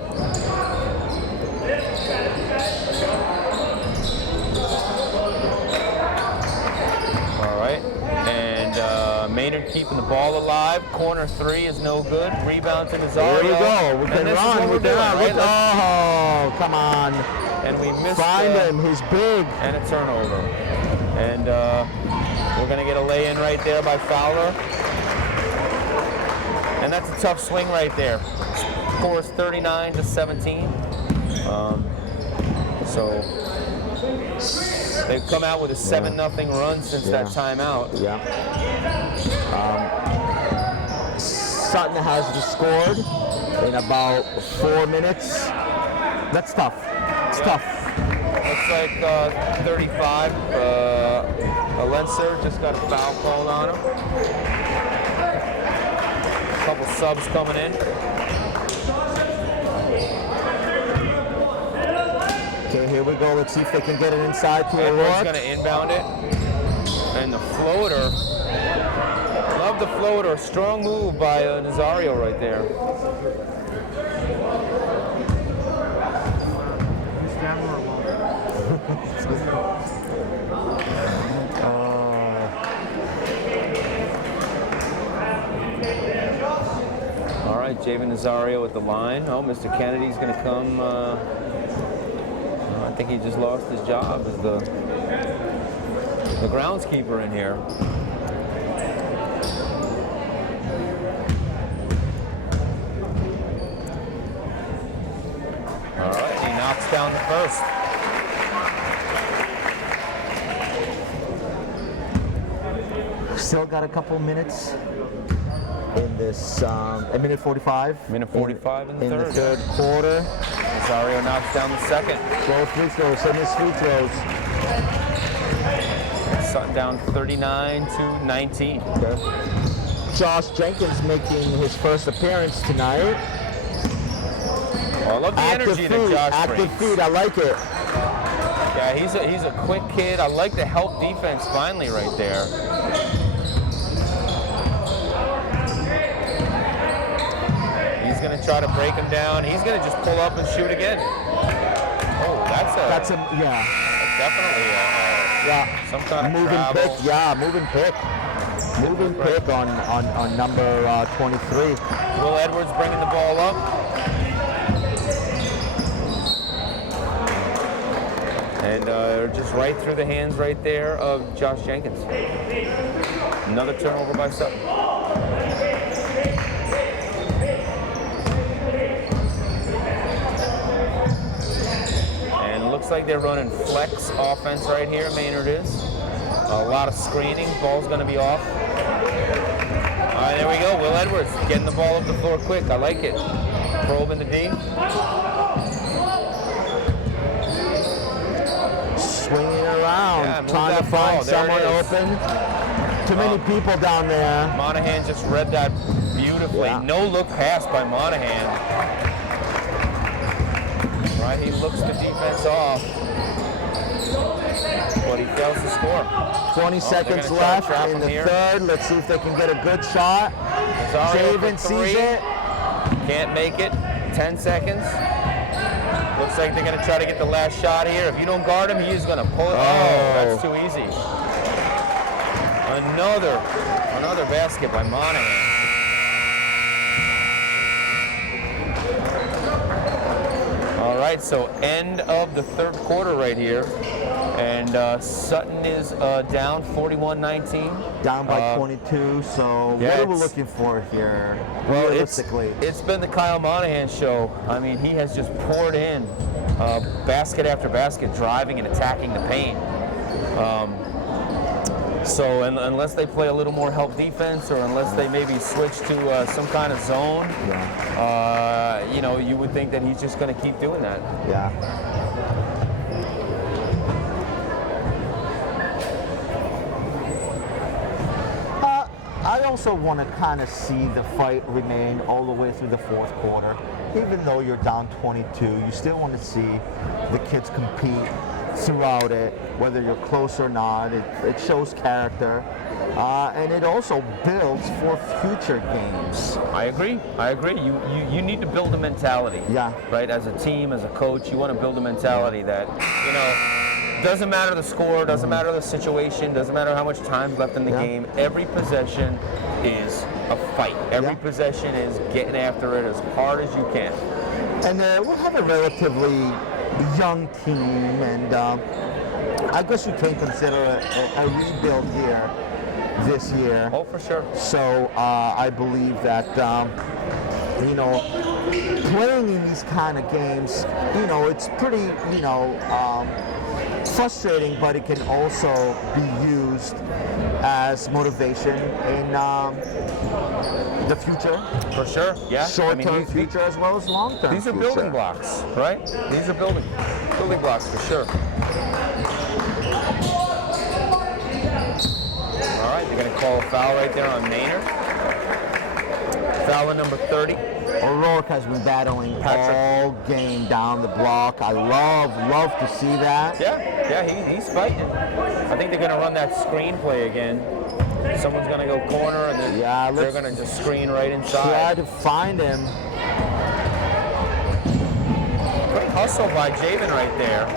All right, and Maynard keeping the ball alive. Corner three is no good. Rebound to Nazario. There we go. We And can this is run. what We we're can doing, run. right? Oh, come on. And we missed Find him. He's big. and a turnover. And we're going to get a lay-in right there by Fowler. And that's a tough swing right there. Score is 39-17. So they've come out with a 7-0 run since that timeout. Yeah. Sutton has just scored in about 4 minutes. That's tough. It's tough. Looks like 35. Alenser just got a foul called on him. A couple subs coming in. Okay, here we go. Let's see if they can get it inside to Edwards O'Rourke. going to inbound it. And the floater. Love the floater. Strong move by Nazario right there. All right, Javen Nazario at the line. Oh, Mr. Kennedy's going to come. I think he just lost his job as the groundskeeper in here. All right, he knocks down the first. Still got a couple minutes in this a minute 45. Minute 45 in the in third. the third quarter. Rosario knocks down the second. 12 free throws, 7 free throws. Sutton down 39 to 19. Okay. Josh Jenkins making his first appearance tonight. Oh, I love the energy that Josh active brings. feet, I like it. Yeah, he's a quick kid. I like the help defense finally right there. He's gonna try to break him down. He's gonna just pull up and shoot again. Oh, that's definitely some kind of moving travel. pick. Yeah, moving pick. Moving pick on number 23. Will Edwards bringing the ball up. And just right through the hands right there of Josh Jenkins. Another turnover by Sutton. And it looks like they're running flex offense right here, Maynard is. A lot of screening, ball's gonna be off. All right, there we go, Will Edwards getting the ball up the floor quick, I like it. Probe in the D. Swinging around, Yeah, move trying to that ball. find There it someone is. open. Too many people down there. Monahan just read that beautifully. Yeah. No look pass by Monahan. Right, he looks the defense off. But he fails to score. 20 seconds gonna try to left trap in him the here. third. Let's see if they can get a good shot. Rosario for Javen sees three. it. Can't make it. 10 seconds. Looks like they're going to try to get the last shot here. If you don't guard him, he's going to pull it. Oh, that's too easy. Another basket by Monahan. All right, so end of the third quarter right here. And Sutton is down 41-19. Down by 22, so yeah, what are we it's- looking for here, Well, realistically? it's been the Kyle Monahan show. I mean, he has just poured in basket after basket, driving and attacking the paint. So unless they play a little more help defense, or unless they maybe switch to some kind of zone, you would think that he's just going to keep doing that. Yeah. I also want to kind of see the fight remain all the way through the fourth quarter. Even though you're down 22, you still want to see the kids compete throughout it, whether you're close or not. It shows character, and it also builds for future games. I agree. You need to build a mentality. Yeah. Right. As a team, as a coach, you want to build a mentality that doesn't matter the score, doesn't matter the situation, doesn't matter how much time's left in the game. Every possession is a fight. Every possession is getting after it as hard as you can. And we'll have a relatively young team, and I guess you can consider a rebuild here this year. Oh, for sure. So I believe that playing in these kind of games, it's pretty frustrating, but it can also be used as motivation in the future. For sure. Yeah. Short-term future as well as long-term These are future. building blocks, right? These are building blocks for sure. All right, they're going to call a foul right there on Maynard. Foul on number 30. O'Rourke has been battling all game down the block. I love to see that. Yeah, he's fighting. I think they're going to run that screen play again. Someone's going to go corner, and then they're going to just screen right inside. Try to find him. Great hustle by Javen right there.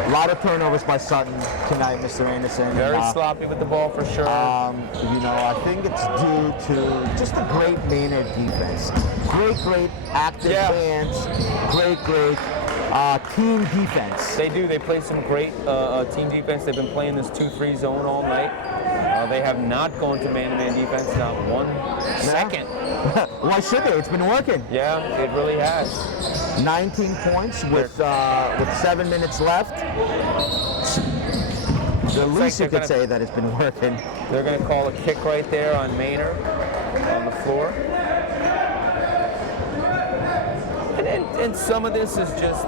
A lot of turnovers by Sutton tonight, Mr. Anderson. Very sloppy with the ball for sure. I think it's due to just a great Maynard defense. Great active hands. Great team defense. They do. They play some great team defense. They've been playing this 2-3 zone all night. They have not gone to man-to-man defense, not 1 second. Why should they? It's been working. Yeah, it really has. 19 points with 7 minutes left. The Looks least like you they're could say that it's been working. They're going to call a kick right there on Maynard on the floor. And some of this is just,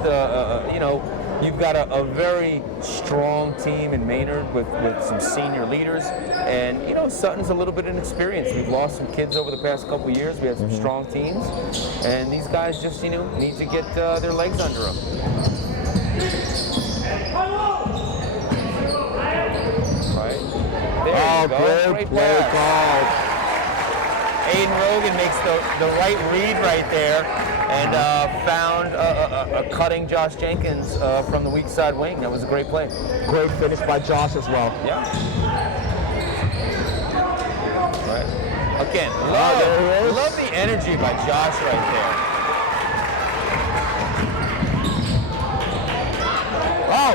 you know, you've got a very strong team in Maynard with some senior leaders. And, you know, Sutton's a little bit inexperienced. We've lost some kids over the past couple of years. We had some strong teams. And these guys just, you know, need to get their legs under them. Right. There you go. Great pass. Aiden Rogan makes the right read right there and found a cutting Josh Jenkins from the weak side wing. That was a great play. Great finish by Josh as well. Yeah. Right. Again, love the energy by Josh right there. Oh!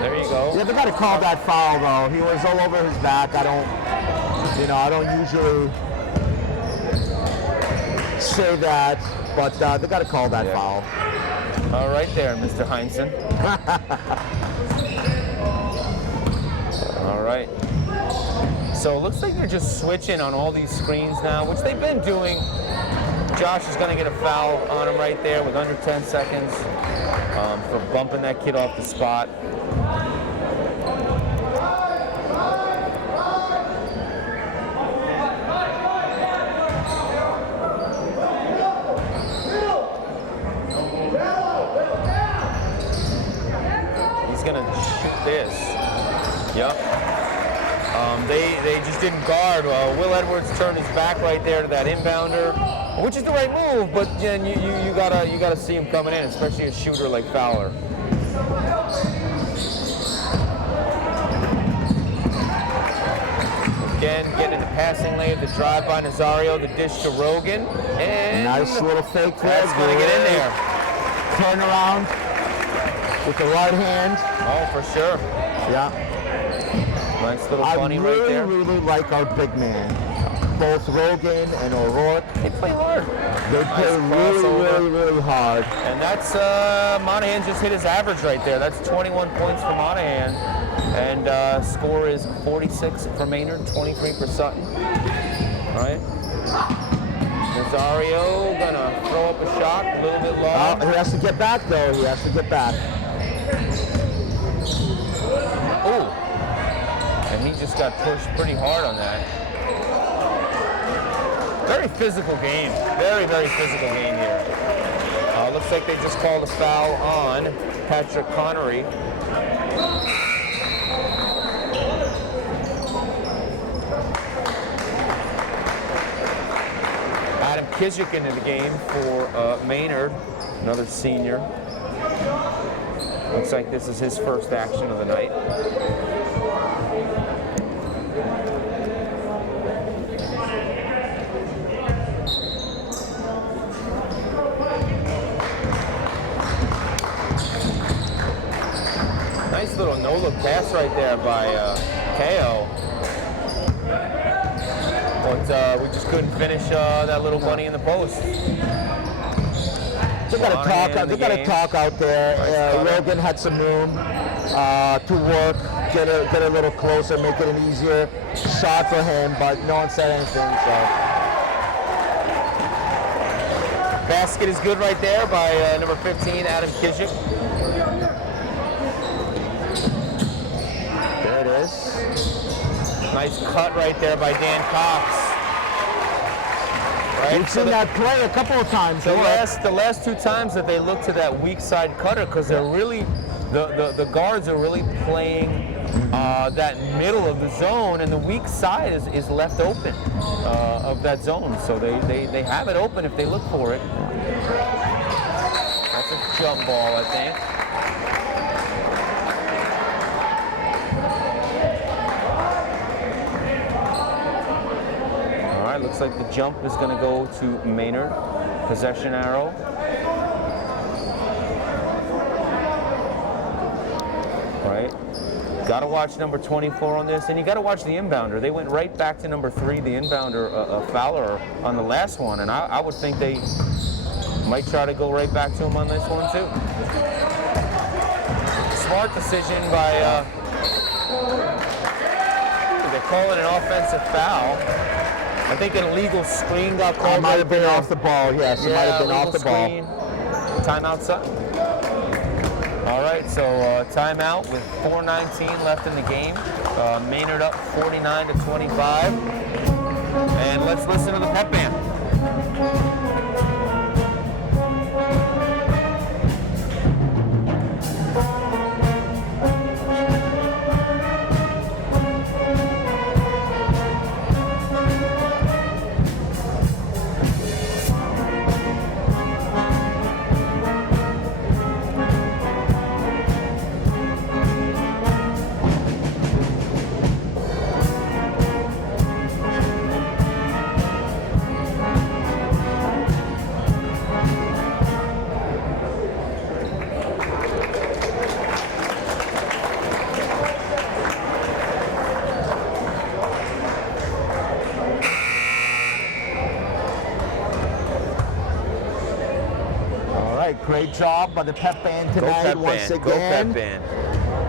There you go. Yeah, they got to call that foul though. He was all over his back. I don't usually say that, but they got to call that foul. All right there, Mr. Heinzen. All right. So it looks like they're just switching on all these screens now, which they've been doing. Josh is going to get a foul on him right there with under 10 seconds for bumping that kid off the spot. This. Yep. They just didn't guard. Will Edwards turned his back right there to that inbounder, which is the right move. But then you gotta see him coming in, especially a shooter like Fowler. Again, getting in the passing lane, the drive by Nazario, the dish to Rogan, and nice little fake play. That's gonna get in there. Turn around with the right hand. Oh, for sure. Yeah. Nice little bunny right there. I really like our big man. Both Rogan and O'Rourke. They play hard. They play really hard. And that's, Monahan just hit his average right there. That's 21 points for Monahan. And score is 46 for Maynard, 23 for Sutton. All right. Nazario gonna throw up a shot, a little bit long. He has to get back though. He has to get back. Oh, and he just got pushed pretty hard on that. Very physical game. Very physical game here. Looks like they just called a foul on Patrick Connery. Adam Kizik into the game for Maynard, another senior. Looks like this is his first action of the night. Nice little no-look pass right there by KO. But we just couldn't finish that little bunny in the post. They got to talk out there. Rogan had some room to work, get a little closer, make it an easier shot for him, but no one said anything. So basket is good right there by number 15, Adam Kizik. There it is. Nice cut right there by Dan Cox. Right? We've seen that play a couple of times. The last two times that they look to that weak side cutter, because they're really, the guards are really playing that middle of the zone, and the weak side is left open of that zone. So they have it open if they look for it. That's a jump ball, I think. Looks like the jump is going to go to Maynard. Possession arrow. Right. Got to watch number 24 on this, and you got to watch the inbounder. They went right back to number 3, the inbounder, Fowler, on the last one, and I would think they might try to go right back to him on this one too. Smart decision by call it an offensive foul. I think an illegal screen got called. It might have been off the ball. Yes, it might have been off the ball. Screen. Timeout, Sutton. All right, so timeout with 4:19 left in the game. Maynard up 49-25. And let's listen to the pep band. Great job by the pep band tonight once again. Go pep band.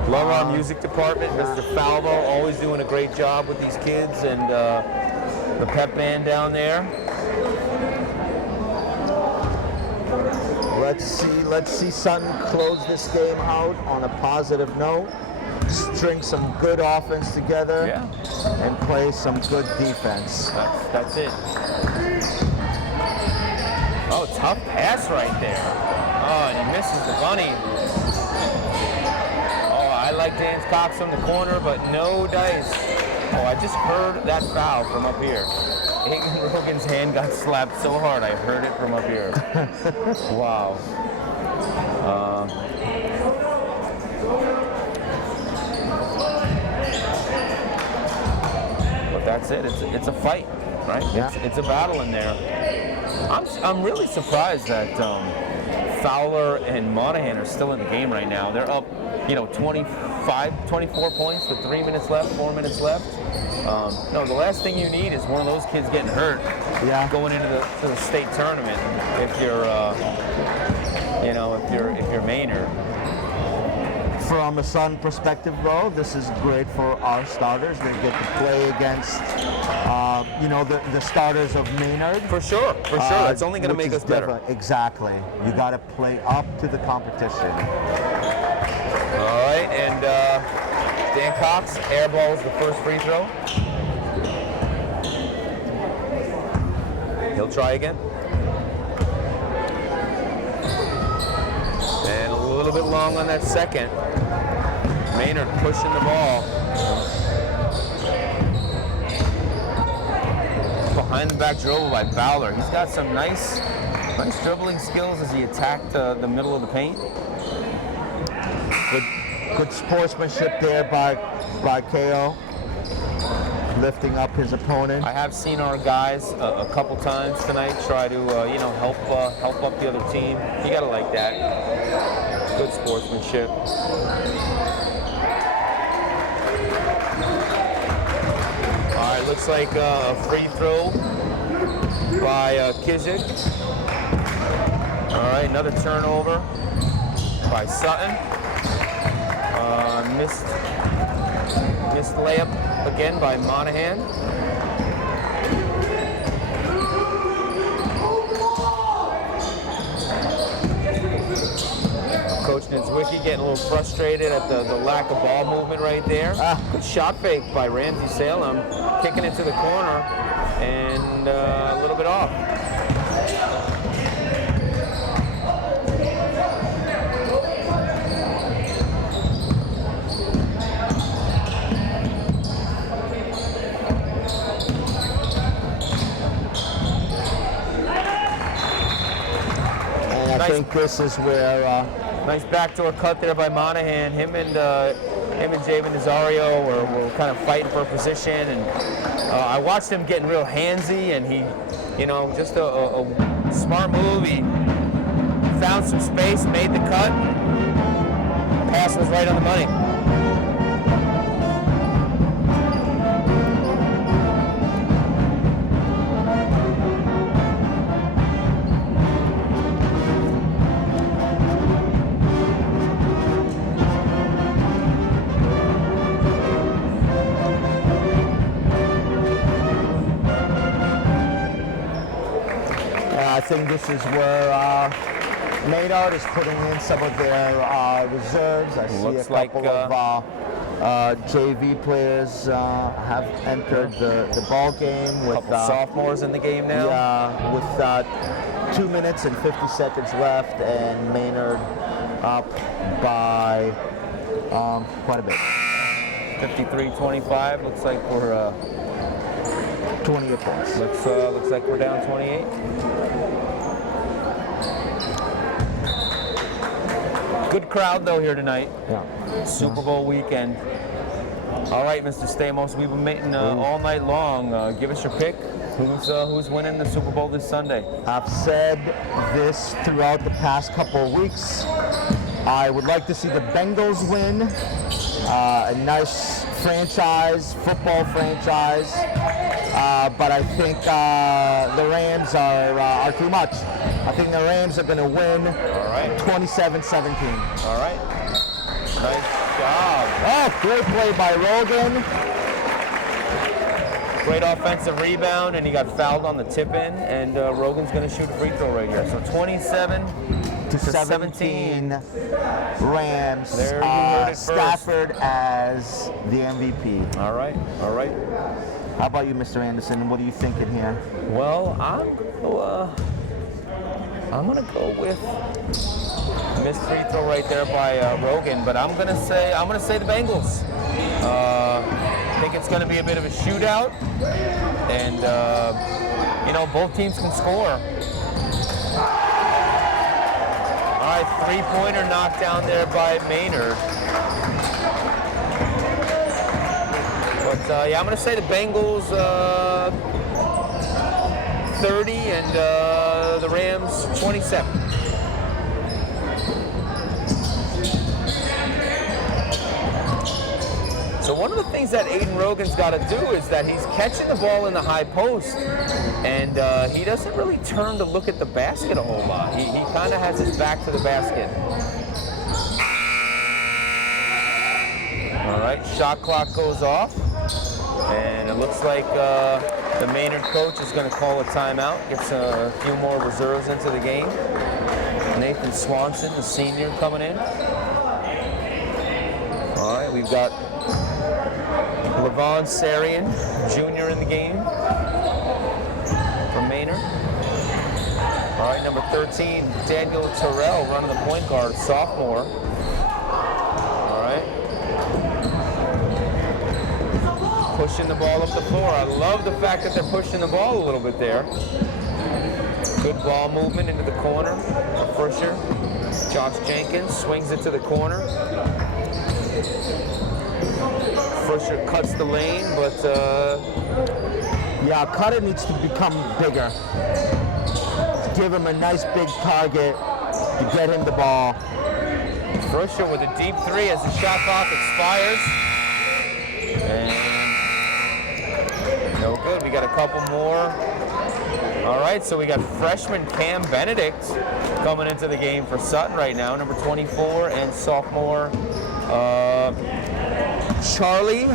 Love our music department. Mr. Falvo always doing a great job with these kids, and the pep band down there. Let's see Sutton close this game out on a positive note. String some good offense together, and play some good defense. That's it. Oh, tough pass right there. Oh, and he misses the bunny. Oh, I like Dan's Cox from the corner, but no dice. Oh, I just heard that foul from up here. Aiken Rogan's hand got slapped so hard, I heard it from up here. Wow. But that's it. It's a fight, right? Yeah. It's a battle in there. I'm really surprised that Fowler and Monahan are still in the game right now. They're up, 24 points with 3 minutes left, 4 minutes left. No, the last thing you need is one of those kids getting hurt going into the state tournament. If you're, if you're Maynard. From a Sutton perspective, though, this is great for our starters. They get to play against, the starters of Maynard. For sure. That's only going to make us better. Exactly. You got to play up to the competition. All right, and Dan Cox airballs the first free throw. He'll try again. And a little bit long on that second. Maynard pushing the ball. Behind the back dribble by Fowler. He's got some nice dribbling skills as he attacked the middle of the paint. Good sportsmanship there by KO, lifting up his opponent. I have seen our guys a couple times tonight try to help up the other team. You gotta like that. Good sportsmanship. All right, looks like a free throw by Kizik. All right, another turnover by Sutton. Missed layup again by Monahan. Coach Niedzwiecki getting a little frustrated at the lack of ball movement right there. Good shot fake by Ramsey Salem, kicking it to the corner, and a little bit off. I think this is where nice backdoor cut there by Monahan. Him and Javen Nazario were kind of fighting for a position, and I watched him getting real handsy, and he, just a smart move. He found some space, made the cut. Pass was right on the money. think this is where Maynard is putting in some of their reserves. I see Looks a couple like, of JV players have entered the ball game with Couple sophomores in the game now. yeah, with 2 minutes and 50 seconds left, and Maynard up by quite a bit. 53-25. Looks like we're 28 points. looks like we're down 28. Good crowd though here tonight. Yeah. Super Bowl weekend. All right, Mr. Stamos, we've been meeting all night long. Give us your pick. Who's winning the Super Bowl this Sunday? I've said this throughout the past couple of weeks. I would like to see the Bengals win. A nice franchise, football franchise. But I think the Rams are too much. I think the Rams are going to win 27-17. All right. Nice job. Oh, great play by Rogan. Great offensive rebound, and he got fouled on the tip in, and Rogan's going to shoot a free throw right here. So 27-17. Rams. There you heard it first. Stafford as the MVP. All right, all right. How about you, Mr. Anderson? What are you thinking here? Well, I'm gonna go with missed free throw right there by Rogan, but I'm gonna say the Bengals. I think it's gonna be a bit of a shootout, and both teams can score. All right, three-pointer knocked down there by Maynard. But I'm gonna say the Bengals 30 and the Rams 27. So one of the things that Aiden Rogan's got to do is that he's catching the ball in the high post, and he doesn't really turn to look at the basket a whole lot. He kind of has his back to the basket. All right, shot clock goes off, and it looks like the Maynard coach is going to call a timeout, gets a few more reserves into the game. Nathan Swanson, the senior, coming in. All right, we've got Levon Sarian, junior, in the game from Maynard. All right, number 13, Daniel Terrell, running the point guard, sophomore. All right. Pushing the ball up the floor. I love the fact that they're pushing the ball a little bit there. Good ball movement into the corner. Frischer. Josh Jenkins swings it to the corner. Frischer cuts the lane, but yeah, Cutter needs to become bigger. Give him a nice big target to get him the ball. Frischer with a deep three as the shot clock expires. And no good. We got a couple more. All right, so we got freshman Cam Benedict coming into the game for Sutton right now, number 24, and sophomore Charlie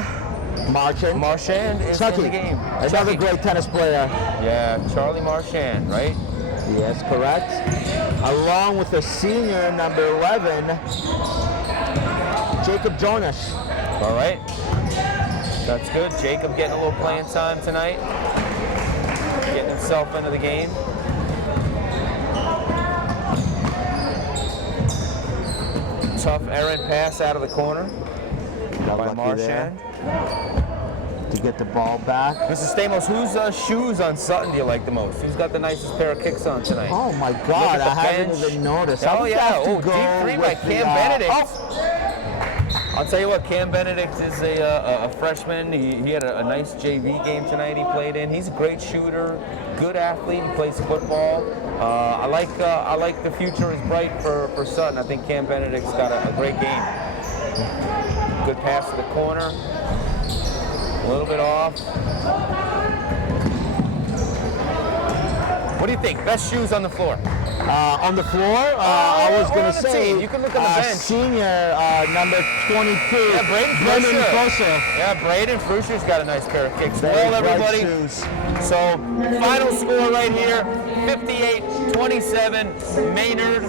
Marchand is in the game. Another great tennis player. Yeah, Charlie Marchand, right? Yes, correct. Along with the senior, number 11, Jacob Jonas. All right. That's good. Jacob getting a little playing time tonight. Getting himself into the game. Tough errant pass out of the corner by Marchand. To get the ball back. Mrs. Stamos, whose shoes on Sutton do you like the most? Who's got the nicest pair of kicks on tonight? Oh my Look God, at the I haven't bench. even noticed. Oh yeah, deep three by Cam Benedict. I'll tell you what, Cam Benedict is a freshman. He had a nice JV game tonight he played in. He's a great shooter, good athlete. He plays football. I like the future is bright for Sutton. I think Cam Benedict's got a great game. Good pass to the corner. A little bit off. What do you think? Best shoes on the floor? On the floor, I was or going on to the say team. You can look on the bench. senior number 22. Yeah, Braden Frusher. Yeah, Braden Frusher's got a nice pair of kicks. Very Well, bright everybody. shoes. So, final score right here, 58-27, Maynard.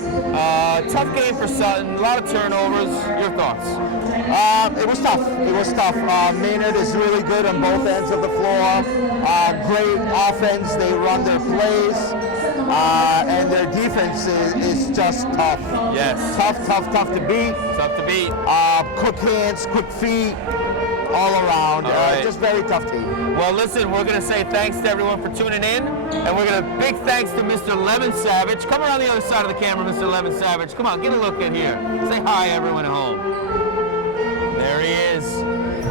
Tough game for Sutton, a lot of turnovers. Your thoughts? It was tough. It was tough. Maynard is really good on both ends of the floor. Great offense. They run their plays. And their defense is just tough. Yes. Tough to beat. Tough to beat. Quick hands, quick feet, all around. All right. Just very tough team. Well, listen, we're going to say thanks to everyone for tuning in, and we're going to big thanks to Mr. Levin Savage. Come around the other side of the camera, Mr. Levin Savage. Come on, get a look in here. Say hi, everyone at home. There he is,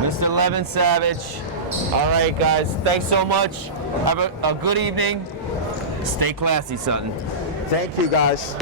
Mr. Levin Savage. All right, guys, thanks so much. Have a good evening. Stay classy, Sutton. Thank you, guys.